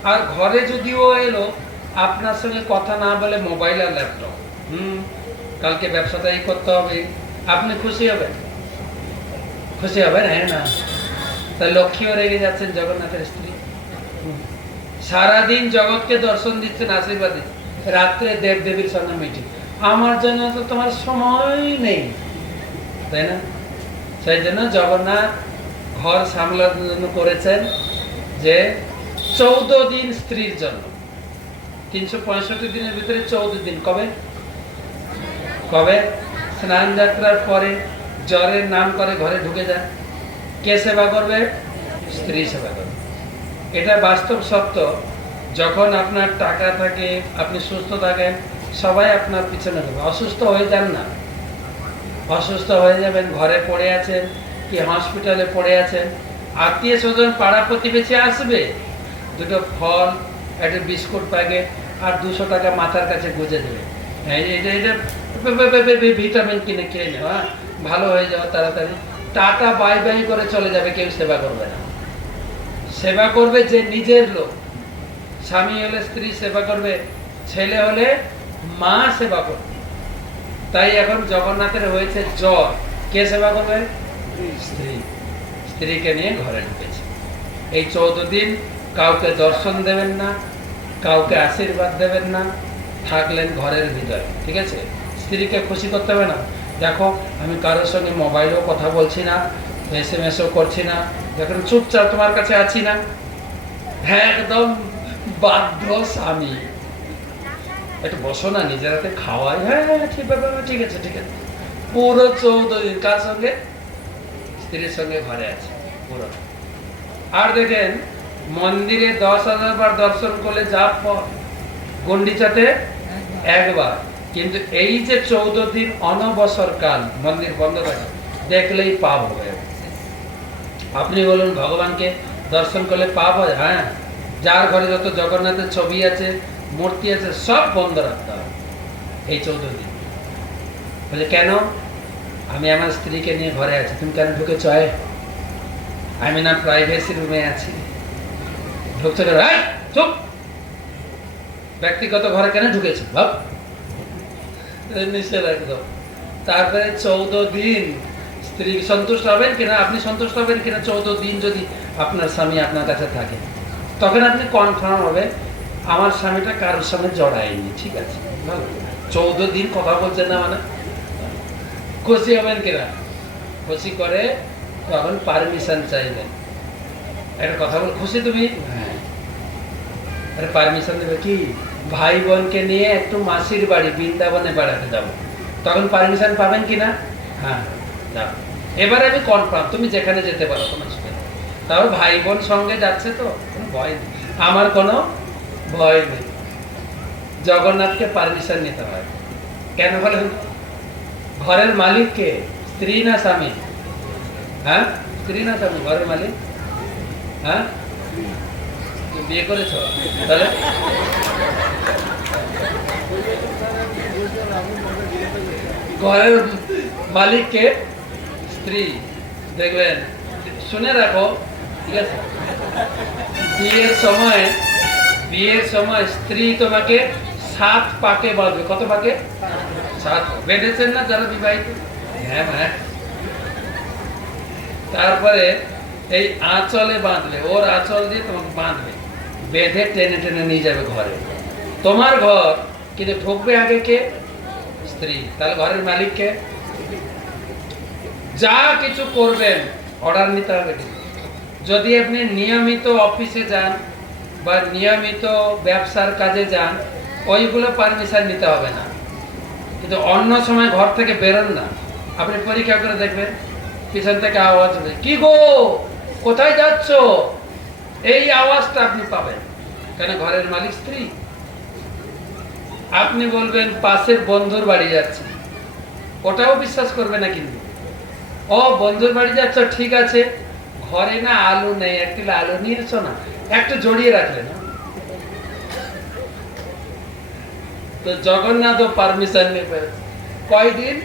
আর ঘরে যদিও এলো, আপনার সঙ্গে কথা না বলে মোবাইল আর ল্যাপটপ, কালকে ব্যবসাটাই করতে হবে, আপনি খুশি হবেন? খুশি হবেন? হ্যাঁ না? তা লক্ষ্মীও রেগে যাচ্ছেন, জগন্নাথের স্ত্রী সারাদিন জগৎকে দর্শন দিচ্ছেন, আশীর্বাদ দিচ্ছেন, রাত্রে দেবদেবীর সঙ্গে মিটিং। আমার জন্য তো তোমার সময় নেই, তাই না? সেই জন্য জগন্নাথ ঘর সামলানোর জন্য করেছেন যে 14 দিন স্ত্রীর জন্য, 365 দিনের ভিতরে 14 দিন। কবে কবে? স্নান যাত্রার পরে জ্বরের নাম করে ঘরে ঢুকে যায়। কে সেবা করবে? স্ত্রী সেবা করবে। এটা বাস্তব সত্য। যখন আপনার টাকা থাকে, আপনি সুস্থ থাকেন, সবাই আপনার পিছনে দেবে। অসুস্থ হয়ে যান না, অসুস্থ হয়ে যাবেন, ঘরে পড়ে আছেন কি হসপিটালে পড়ে আছেন, আত্মীয় স্বজন পাড়া প্রতিবেশী আসবে, দুটো ফল, একটা বিস্কুট প্যাকেট আর 200 টাকা মাথার কাছে গুঁজে দেবে, এটা ভিটামিন কিনে খেয়ে নেওয়া, ভালো হয়ে যাওয়া তাড়াতাড়ি, টাটা বাই বাই করে চলে যাবে। কেউ সেবা করবে না। সেবা করবে যে নিজের লোক। স্বামী হলে স্ত্রী সেবা করবে, ছেলে হলে মা সেবা করবে। তাই এখন জগন্নাথের হয়েছে জ্বর, কে সেবা করবে? স্ত্রী। স্ত্রীকে নিয়ে ঘরে ঢুকেছে। এই 14 দিন কাউকে দর্শন দেবেন না, কাউকে আশীর্বাদ দেবেন না, থাকলেন ঘরের ভিতরে, ঠিক আছে? স্ত্রীকে খুশি করতে হবে না। দেখো, আমি কারোর সঙ্গে মোবাইলেও কথা বলছি না, SMS-ও করছি না, দেখুন চুপচাপ তোমার কাছে আছি না। হ্যাঁ, একদম বাধ্য স্বামী, একটু বসো না, নিজের হাতে খাওয়াই। হ্যাঁ ঠিক আছে ঠিক আছে। পুরো 14 দিন কার সঙ্গে? স্ত্রীর সঙ্গে ঘরে আছে পুরো। আর দেখেন, মন্দিরে 10,000 বার দর্শন করলে যা ফল, গন্ডিচাতে একবার। কিন্তু এই যে 14 দিন অনবসর কাল মন্দির বন্ধ থাকে, দেখলেই পাপ হবে। আপনি বলুন, ভগবানকে দর্শন করলে পাপ হয়? হ্যাঁ। যার ঘরে যত জগন্নাথের ছবি আছে, মূর্তি আছে, সব বন্ধ রাখতে হবে এই 14 দিন। বলে কেন? আমি আমার স্ত্রীকে নিয়ে ঘরে আছি, তুমি কেন ঢুকেছ? আমি না প্রাইভেসি রুমে আছি, ঢুকছো কেন? চুপ, ব্যক্তিগত ঘরে কেন ঢুকেছি? ভাব, নিষেধ একদম। তারপরে 14 দিন স্ত্রী সন্তুষ্ট হবেন কিনা, আপনি সন্তুষ্ট হবেন কিনা 14 দিন যদি আপনার স্বামী আপনার কাছে থাকে, তখন আপনি কনফার্ম হবে আমার স্বামীটা কারোর সঙ্গে জড়ায়নি, ঠিক আছে ভালো। 14 দিন কথা বলছেন না মানে খুশি হবেন কিনা, খুশি করে তখন পারমিশন চাইবেন। একটা কথা বল, খুশি তুমি? হ্যাঁ। আরে পারমিশন দেবে কি, ভাই বোনকে নিয়ে একটু মাসির বাড়ি বৃন্দাবনে বেড়াতে যাবো, তখন পারমিশন পাবেন কিনা? হ্যাঁ যাও। এবারে আমি কনফার্ম তুমি যেখানে যেতে পারো তোমার সাথে। তাও ভাই বোন সঙ্গে যাচ্ছে তো কোনো ভয় নেই, আমার কোনো ভয় নেই। জগন্নাথকে পারমিশন নিতে হয় কেন বলেন? ঘরের মালিক কে, স্ত্রী না স্বামী? হ্যাঁ, স্ত্রী না স্বামী ঘরের মালিক? হ্যাঁ, বিয়ে করেছো তাহলে? ঘরের মালিক কে? স্ত্রী। দেখবেন, শুনে রাখো, ঠিক আছে? বিয়ের সময় স্ত্রী তোমাকে 7 পাকে বাঁধবে। কত পাকে? 7। বেঁধেছেন না যারা বিবাহিত? হ্যাঁ হ্যাঁ। তারপরে এই আঁচলে বাঁধবে, ওর আঁচল দিয়ে তোমাকে বাঁধবে, বেঁধে টেনে টেনে নিয়ে যাবে ঘরে, তোমার ঘর। কিন্তু ঢুকবে আগে কে? স্ত্রী। তাহলে ঘরের মালিক কে? যা কিছু করবেন অর্ডার নিতে হবে। যদি আপনি নিয়মিত অফিসে যান বা নিয়মিত ব্যবসার কাজে যান, ওইগুলো পারমিশন নিতে হবে না। কিন্তু অন্য সময় ঘর থেকে বেরোন না। আপনি পরীক্ষা করে দেখবেন, পিছন থেকে আওয়াজ হবে, কি গো কোথায় যাচ্ছ, এই আওয়াজটা আপনি পাবেন। কেন? ঘরের মালিক স্ত্রী। আপনি বলবেন পাশের বন্ধুর বাড়ি যাচ্ছি, ওটাও বিশ্বাস করবে না। কিন্তু ও বন্ধুর বাড়ি যাচ্ছ, ঠিক আছে, ঘরে না আলু নেই, একটি আলু নিয়েছো না, একটু জড়িয়ে রাখলে না। তো জগন্নাথ পারমিশন নেবে কয়দিন?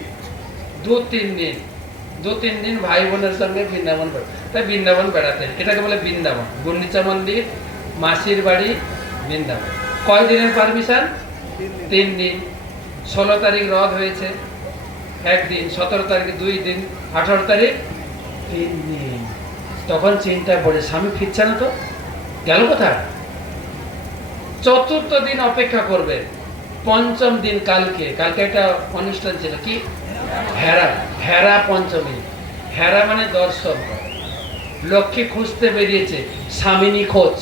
2-3 দিন। 2-3 দিন ভাই বোনের সঙ্গে বৃন্দাবন তাই বৃন্দাবন বেড়াতেন। এটাকে বলে বৃন্দাবন। গুন্ডিচা মন্দির, মাসির বাড়ি, বৃন্দাবন। কয়দিনের পারমিশন? 3 দিন। 16 তারিখ রথ হয়েছে, 1 দিন। 17 তারিখ 2 দিন। 18 তারিখ 3 দিন। তখন চিন্তায় পড়ে, স্বামী ফিরছে না তো, গেল কোথায়? 4র্থ দিন অপেক্ষা করবে। 5ম দিন কালকে একটা অনুষ্ঠান ছিল, কি? হেরা। হেরা পঞ্চমী। হেরা মানে দর্শন। লক্ষ্মী খুঁজতে বেরিয়েছে, স্বামী নিখোঁজ।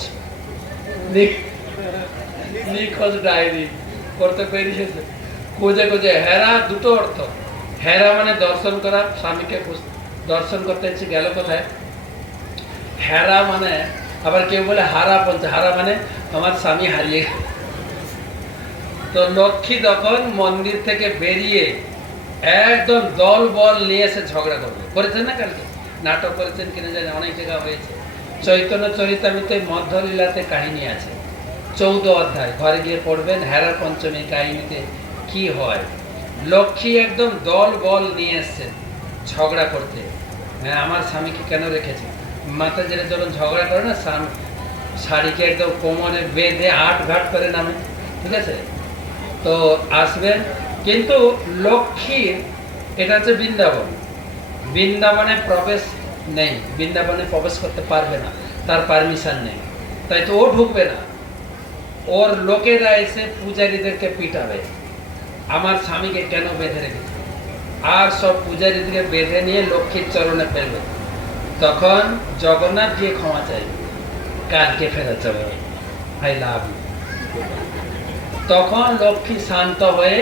নিখোঁজ ডায়েরি করতে বেরিয়েছে, খুঁজে খুঁজে। হেরা দুটো অর্থ। হেরা মানে দর্শন করা, স্বামীকে দর্শন করতে এসে গেল কোথায়? হেরা মানে, আবার কেউ বলে হারা পঞ্চ, হারা মানে আমার স্বামী হারিয়ে গেল। তো লক্ষ্মী তখন মন্দির থেকে বেরিয়ে একদম দল বল নিয়ে এসে ঝগড়া করবে। করেছেন না কালকে? নাটক করেছেন কিনা জানি, অনেক জায়গা হয়েছে। চৈতন্য চরিতামৃতে মধ্যলীলাতে কাহিনী আছে, 14 অধ্যায়, ঘরে গিয়ে পড়বেন। হেরা পঞ্চমী কাহিনীতে কি হয়, লক্ষ্মী একদম দল বল নিয়ে এসছেন ঝগড়া করতে। হ্যাঁ, আমার স্বামীকে কেন রেখেছে? মাতাজিরা যখন ঝগড়া করে না, শাড়িকে একদম কোমরে বেঁধে 8 ঘাট করে নামে, ঠিক আছে? তো আসবেন, কিন্তু লক্ষ্মীর এটা হচ্ছে বৃন্দাবন, বৃন্দাবনে প্রবেশ নেই, বৃন্দাবনে প্রবেশ করতে পারবে না, তার পারমিশন নেই। তাই তো ও ঢুকবে না। ওর লোকেরা এসে পূজারীদেরকে পিটাবে, আমার স্বামীকে কেন বেঁধে রেখেছে। আর সব পূজারীদেরকে বেঁধে নিয়ে লক্ষ্মীর চরণে ফেলবে। তখন জগন্নাথ গিয়ে ক্ষমা চাইবে, কালকে ফেরত যাবে, আই লাভ ইউ। তখন লক্ষ্মী শান্ত হয়ে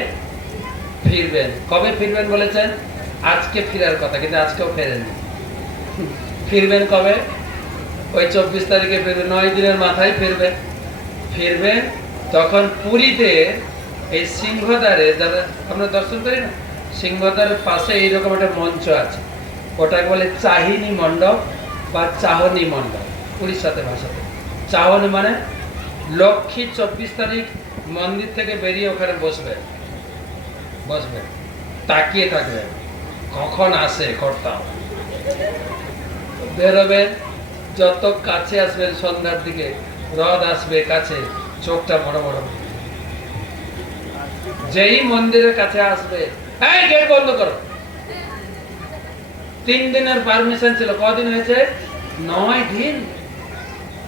ফিরবেন। কবে ফিরবেন বলেছেন? আজকে ফিরার কথা, কিন্তু আজকেও ফেরেননি। ফিরবেন কবে? ওই 24 তারিখে ফিরবেন, 9 দিনের মাথায় ফিরবেন। তখন পুরীতে এই সিংহদ্বারে, যারা আমরা দর্শন করি না, সিংহদ্বারের পাশে এইরকম একটা মঞ্চ আছে, ওটাকে বলে চাহিনী মণ্ডপ বা চাহনি মণ্ডপ উড়িষ্যাতে ভাষাতে। চাহনি মানে লক্ষ্মী 24 তারিখ মন্দির থেকে বেরিয়ে ওখানে বসবে, তাকিয়ে থাকবেন কখন আসে কর্তা। বেরোবেন, যত কাছে আসবেন সন্ধ্যার দিকে, রথ আসবে কাছে, চোখটা বড় বড়, যেই মন্দিরের কাছে আসবে, এই গেট বন্ধ করো। 3 দিনের পারমিশন ছিল, কদিন হয়েছে? 9 দিন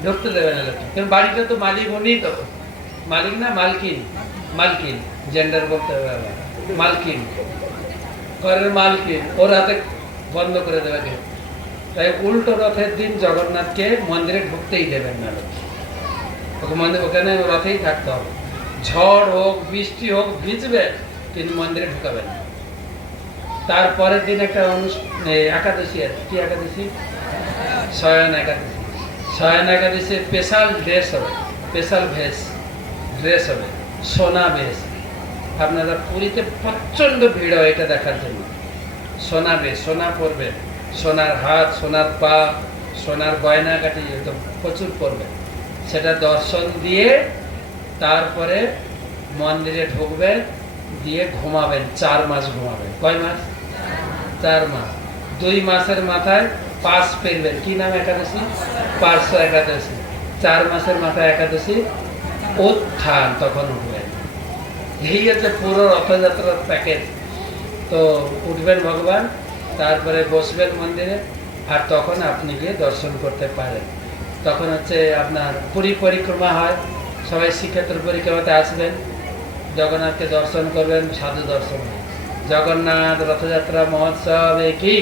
ঢুকতে দেবে না লোক। কারণ বাড়িটা তো মালিক উনি, তো মালিক না মালকিন, মালকিন জেন্ডার বলতে হবে আবার, মালকিন, ঘরের মালকিন, ওর হাতে বন্ধ করে দেবে গেট। তাই উল্টো রথের দিন জগন্নাথকে মন্দিরে ঢুকতেই দেবেন না লোক। ওখানে রথেই থাকতে হবে, ঝড় হোক বৃষ্টি হোক ভিজবে, কিন্তু মন্দিরে ঢুকাবেন না। তারপরের দিন একটা একাদশী আছে, কি একাদশী? শয়ন একাদশী। শয়ন একাদশীর স্পেশাল ড্রেস হবে, স্পেশাল ড্রেস হবে, সোনা বেশ। আপনারা পুরীতে প্রচন্ড ভিড় হয় এটা দেখার জন্য। সোনা বেশ, সোনা পরবে, সোনার হাত, সোনার পা, সোনার গয়না কাটি প্রচুর পরবে। সেটা দর্শন দিয়ে তারপরে মন্দিরে ঢুকবেন, দিয়ে ঘুমাবেন। 4 মাস ঘুমাবেন। কয় মাস? 4 মাস। 2 মাসের মাথায় পাশ ফেলবেন। কি নাম একাদশী? পার্শ্ব একাদশী। 4 মাসের মাথায় একাদশী উত্থান, তখন উঠবেন। এই হচ্ছে পুরো রথযাত্রার প্যাকেজ। তো উঠবেন ভগবান, তারপরে বসবেন মন্দিরে, আর তখন আপনি গিয়ে দর্শন করতে পারেন। তখন হচ্ছে আপনার পুরী পরিক্রমা হয়, সবাই শ্রীক্ষেত্র পরিক্রমাতে আসবেন, জগন্নাথকে দর্শন করবেন, সাধু দর্শন। জগন্নাথ রথযাত্রা মহোৎসবে কি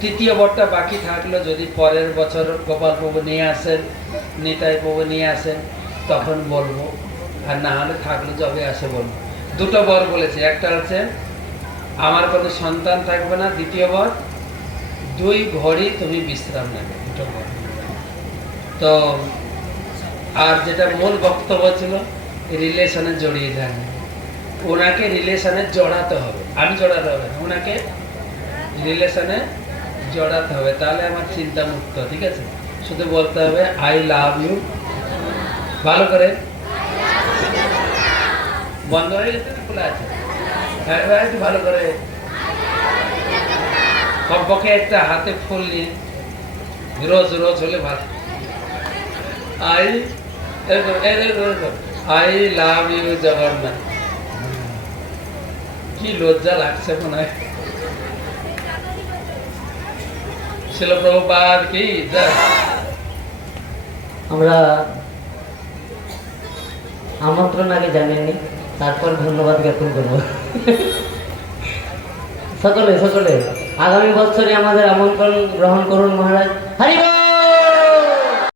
তৃতীয় বরটা বাকি থাকলো, যদি পরের বছর গোপাল প্রভু নিয়ে আসেন, নিতাই প্রভু নিয়ে আসেন, তখন বলবো, আর না হলে থাকলো যবে আসে বলবো। 2টো বর বলেছে, একটা হচ্ছে আমার কোনো সন্তান থাকবে না, দ্বিতীয় বর 2 ঘড়ি তুমি বিশ্রাম নেবে, 2টো বর। তো আর যেটা মূল বক্তব্য ছিল, রিলেশনে জড়িয়ে যান, ওনাকে রিলেশনে জড়াতে হবে, আমি জড়াতে হবে না, ওনাকে রিলেশনে জড়াতে হবে, তাহলে আমার চিন্তা মুক্ত। ঠিক আছে, শুধু বলতে হবে আই লাভ ইউ, ভালো করে। বন্ধ হয়ে গেছে না খোলা আছে? হ্যাঁ একটু ভালো করে, কমপক্ষে একটা হাতে ফুল নিয়ে রোজ রোজ হলে ভালো। I love you Jagannath. কি লজ্জা লাগছে মনে হয়। শিল প্রভুপাদ কি জয়। আমরা আমন্ত্রণ আগে জানেননি, তারপর ধন্যবাদ জ্ঞাপন করবো। সকলে সকলে আগামী বছরে আমাদের আমন্ত্রণ গ্রহণ করুন মহারাজ। হরি বল।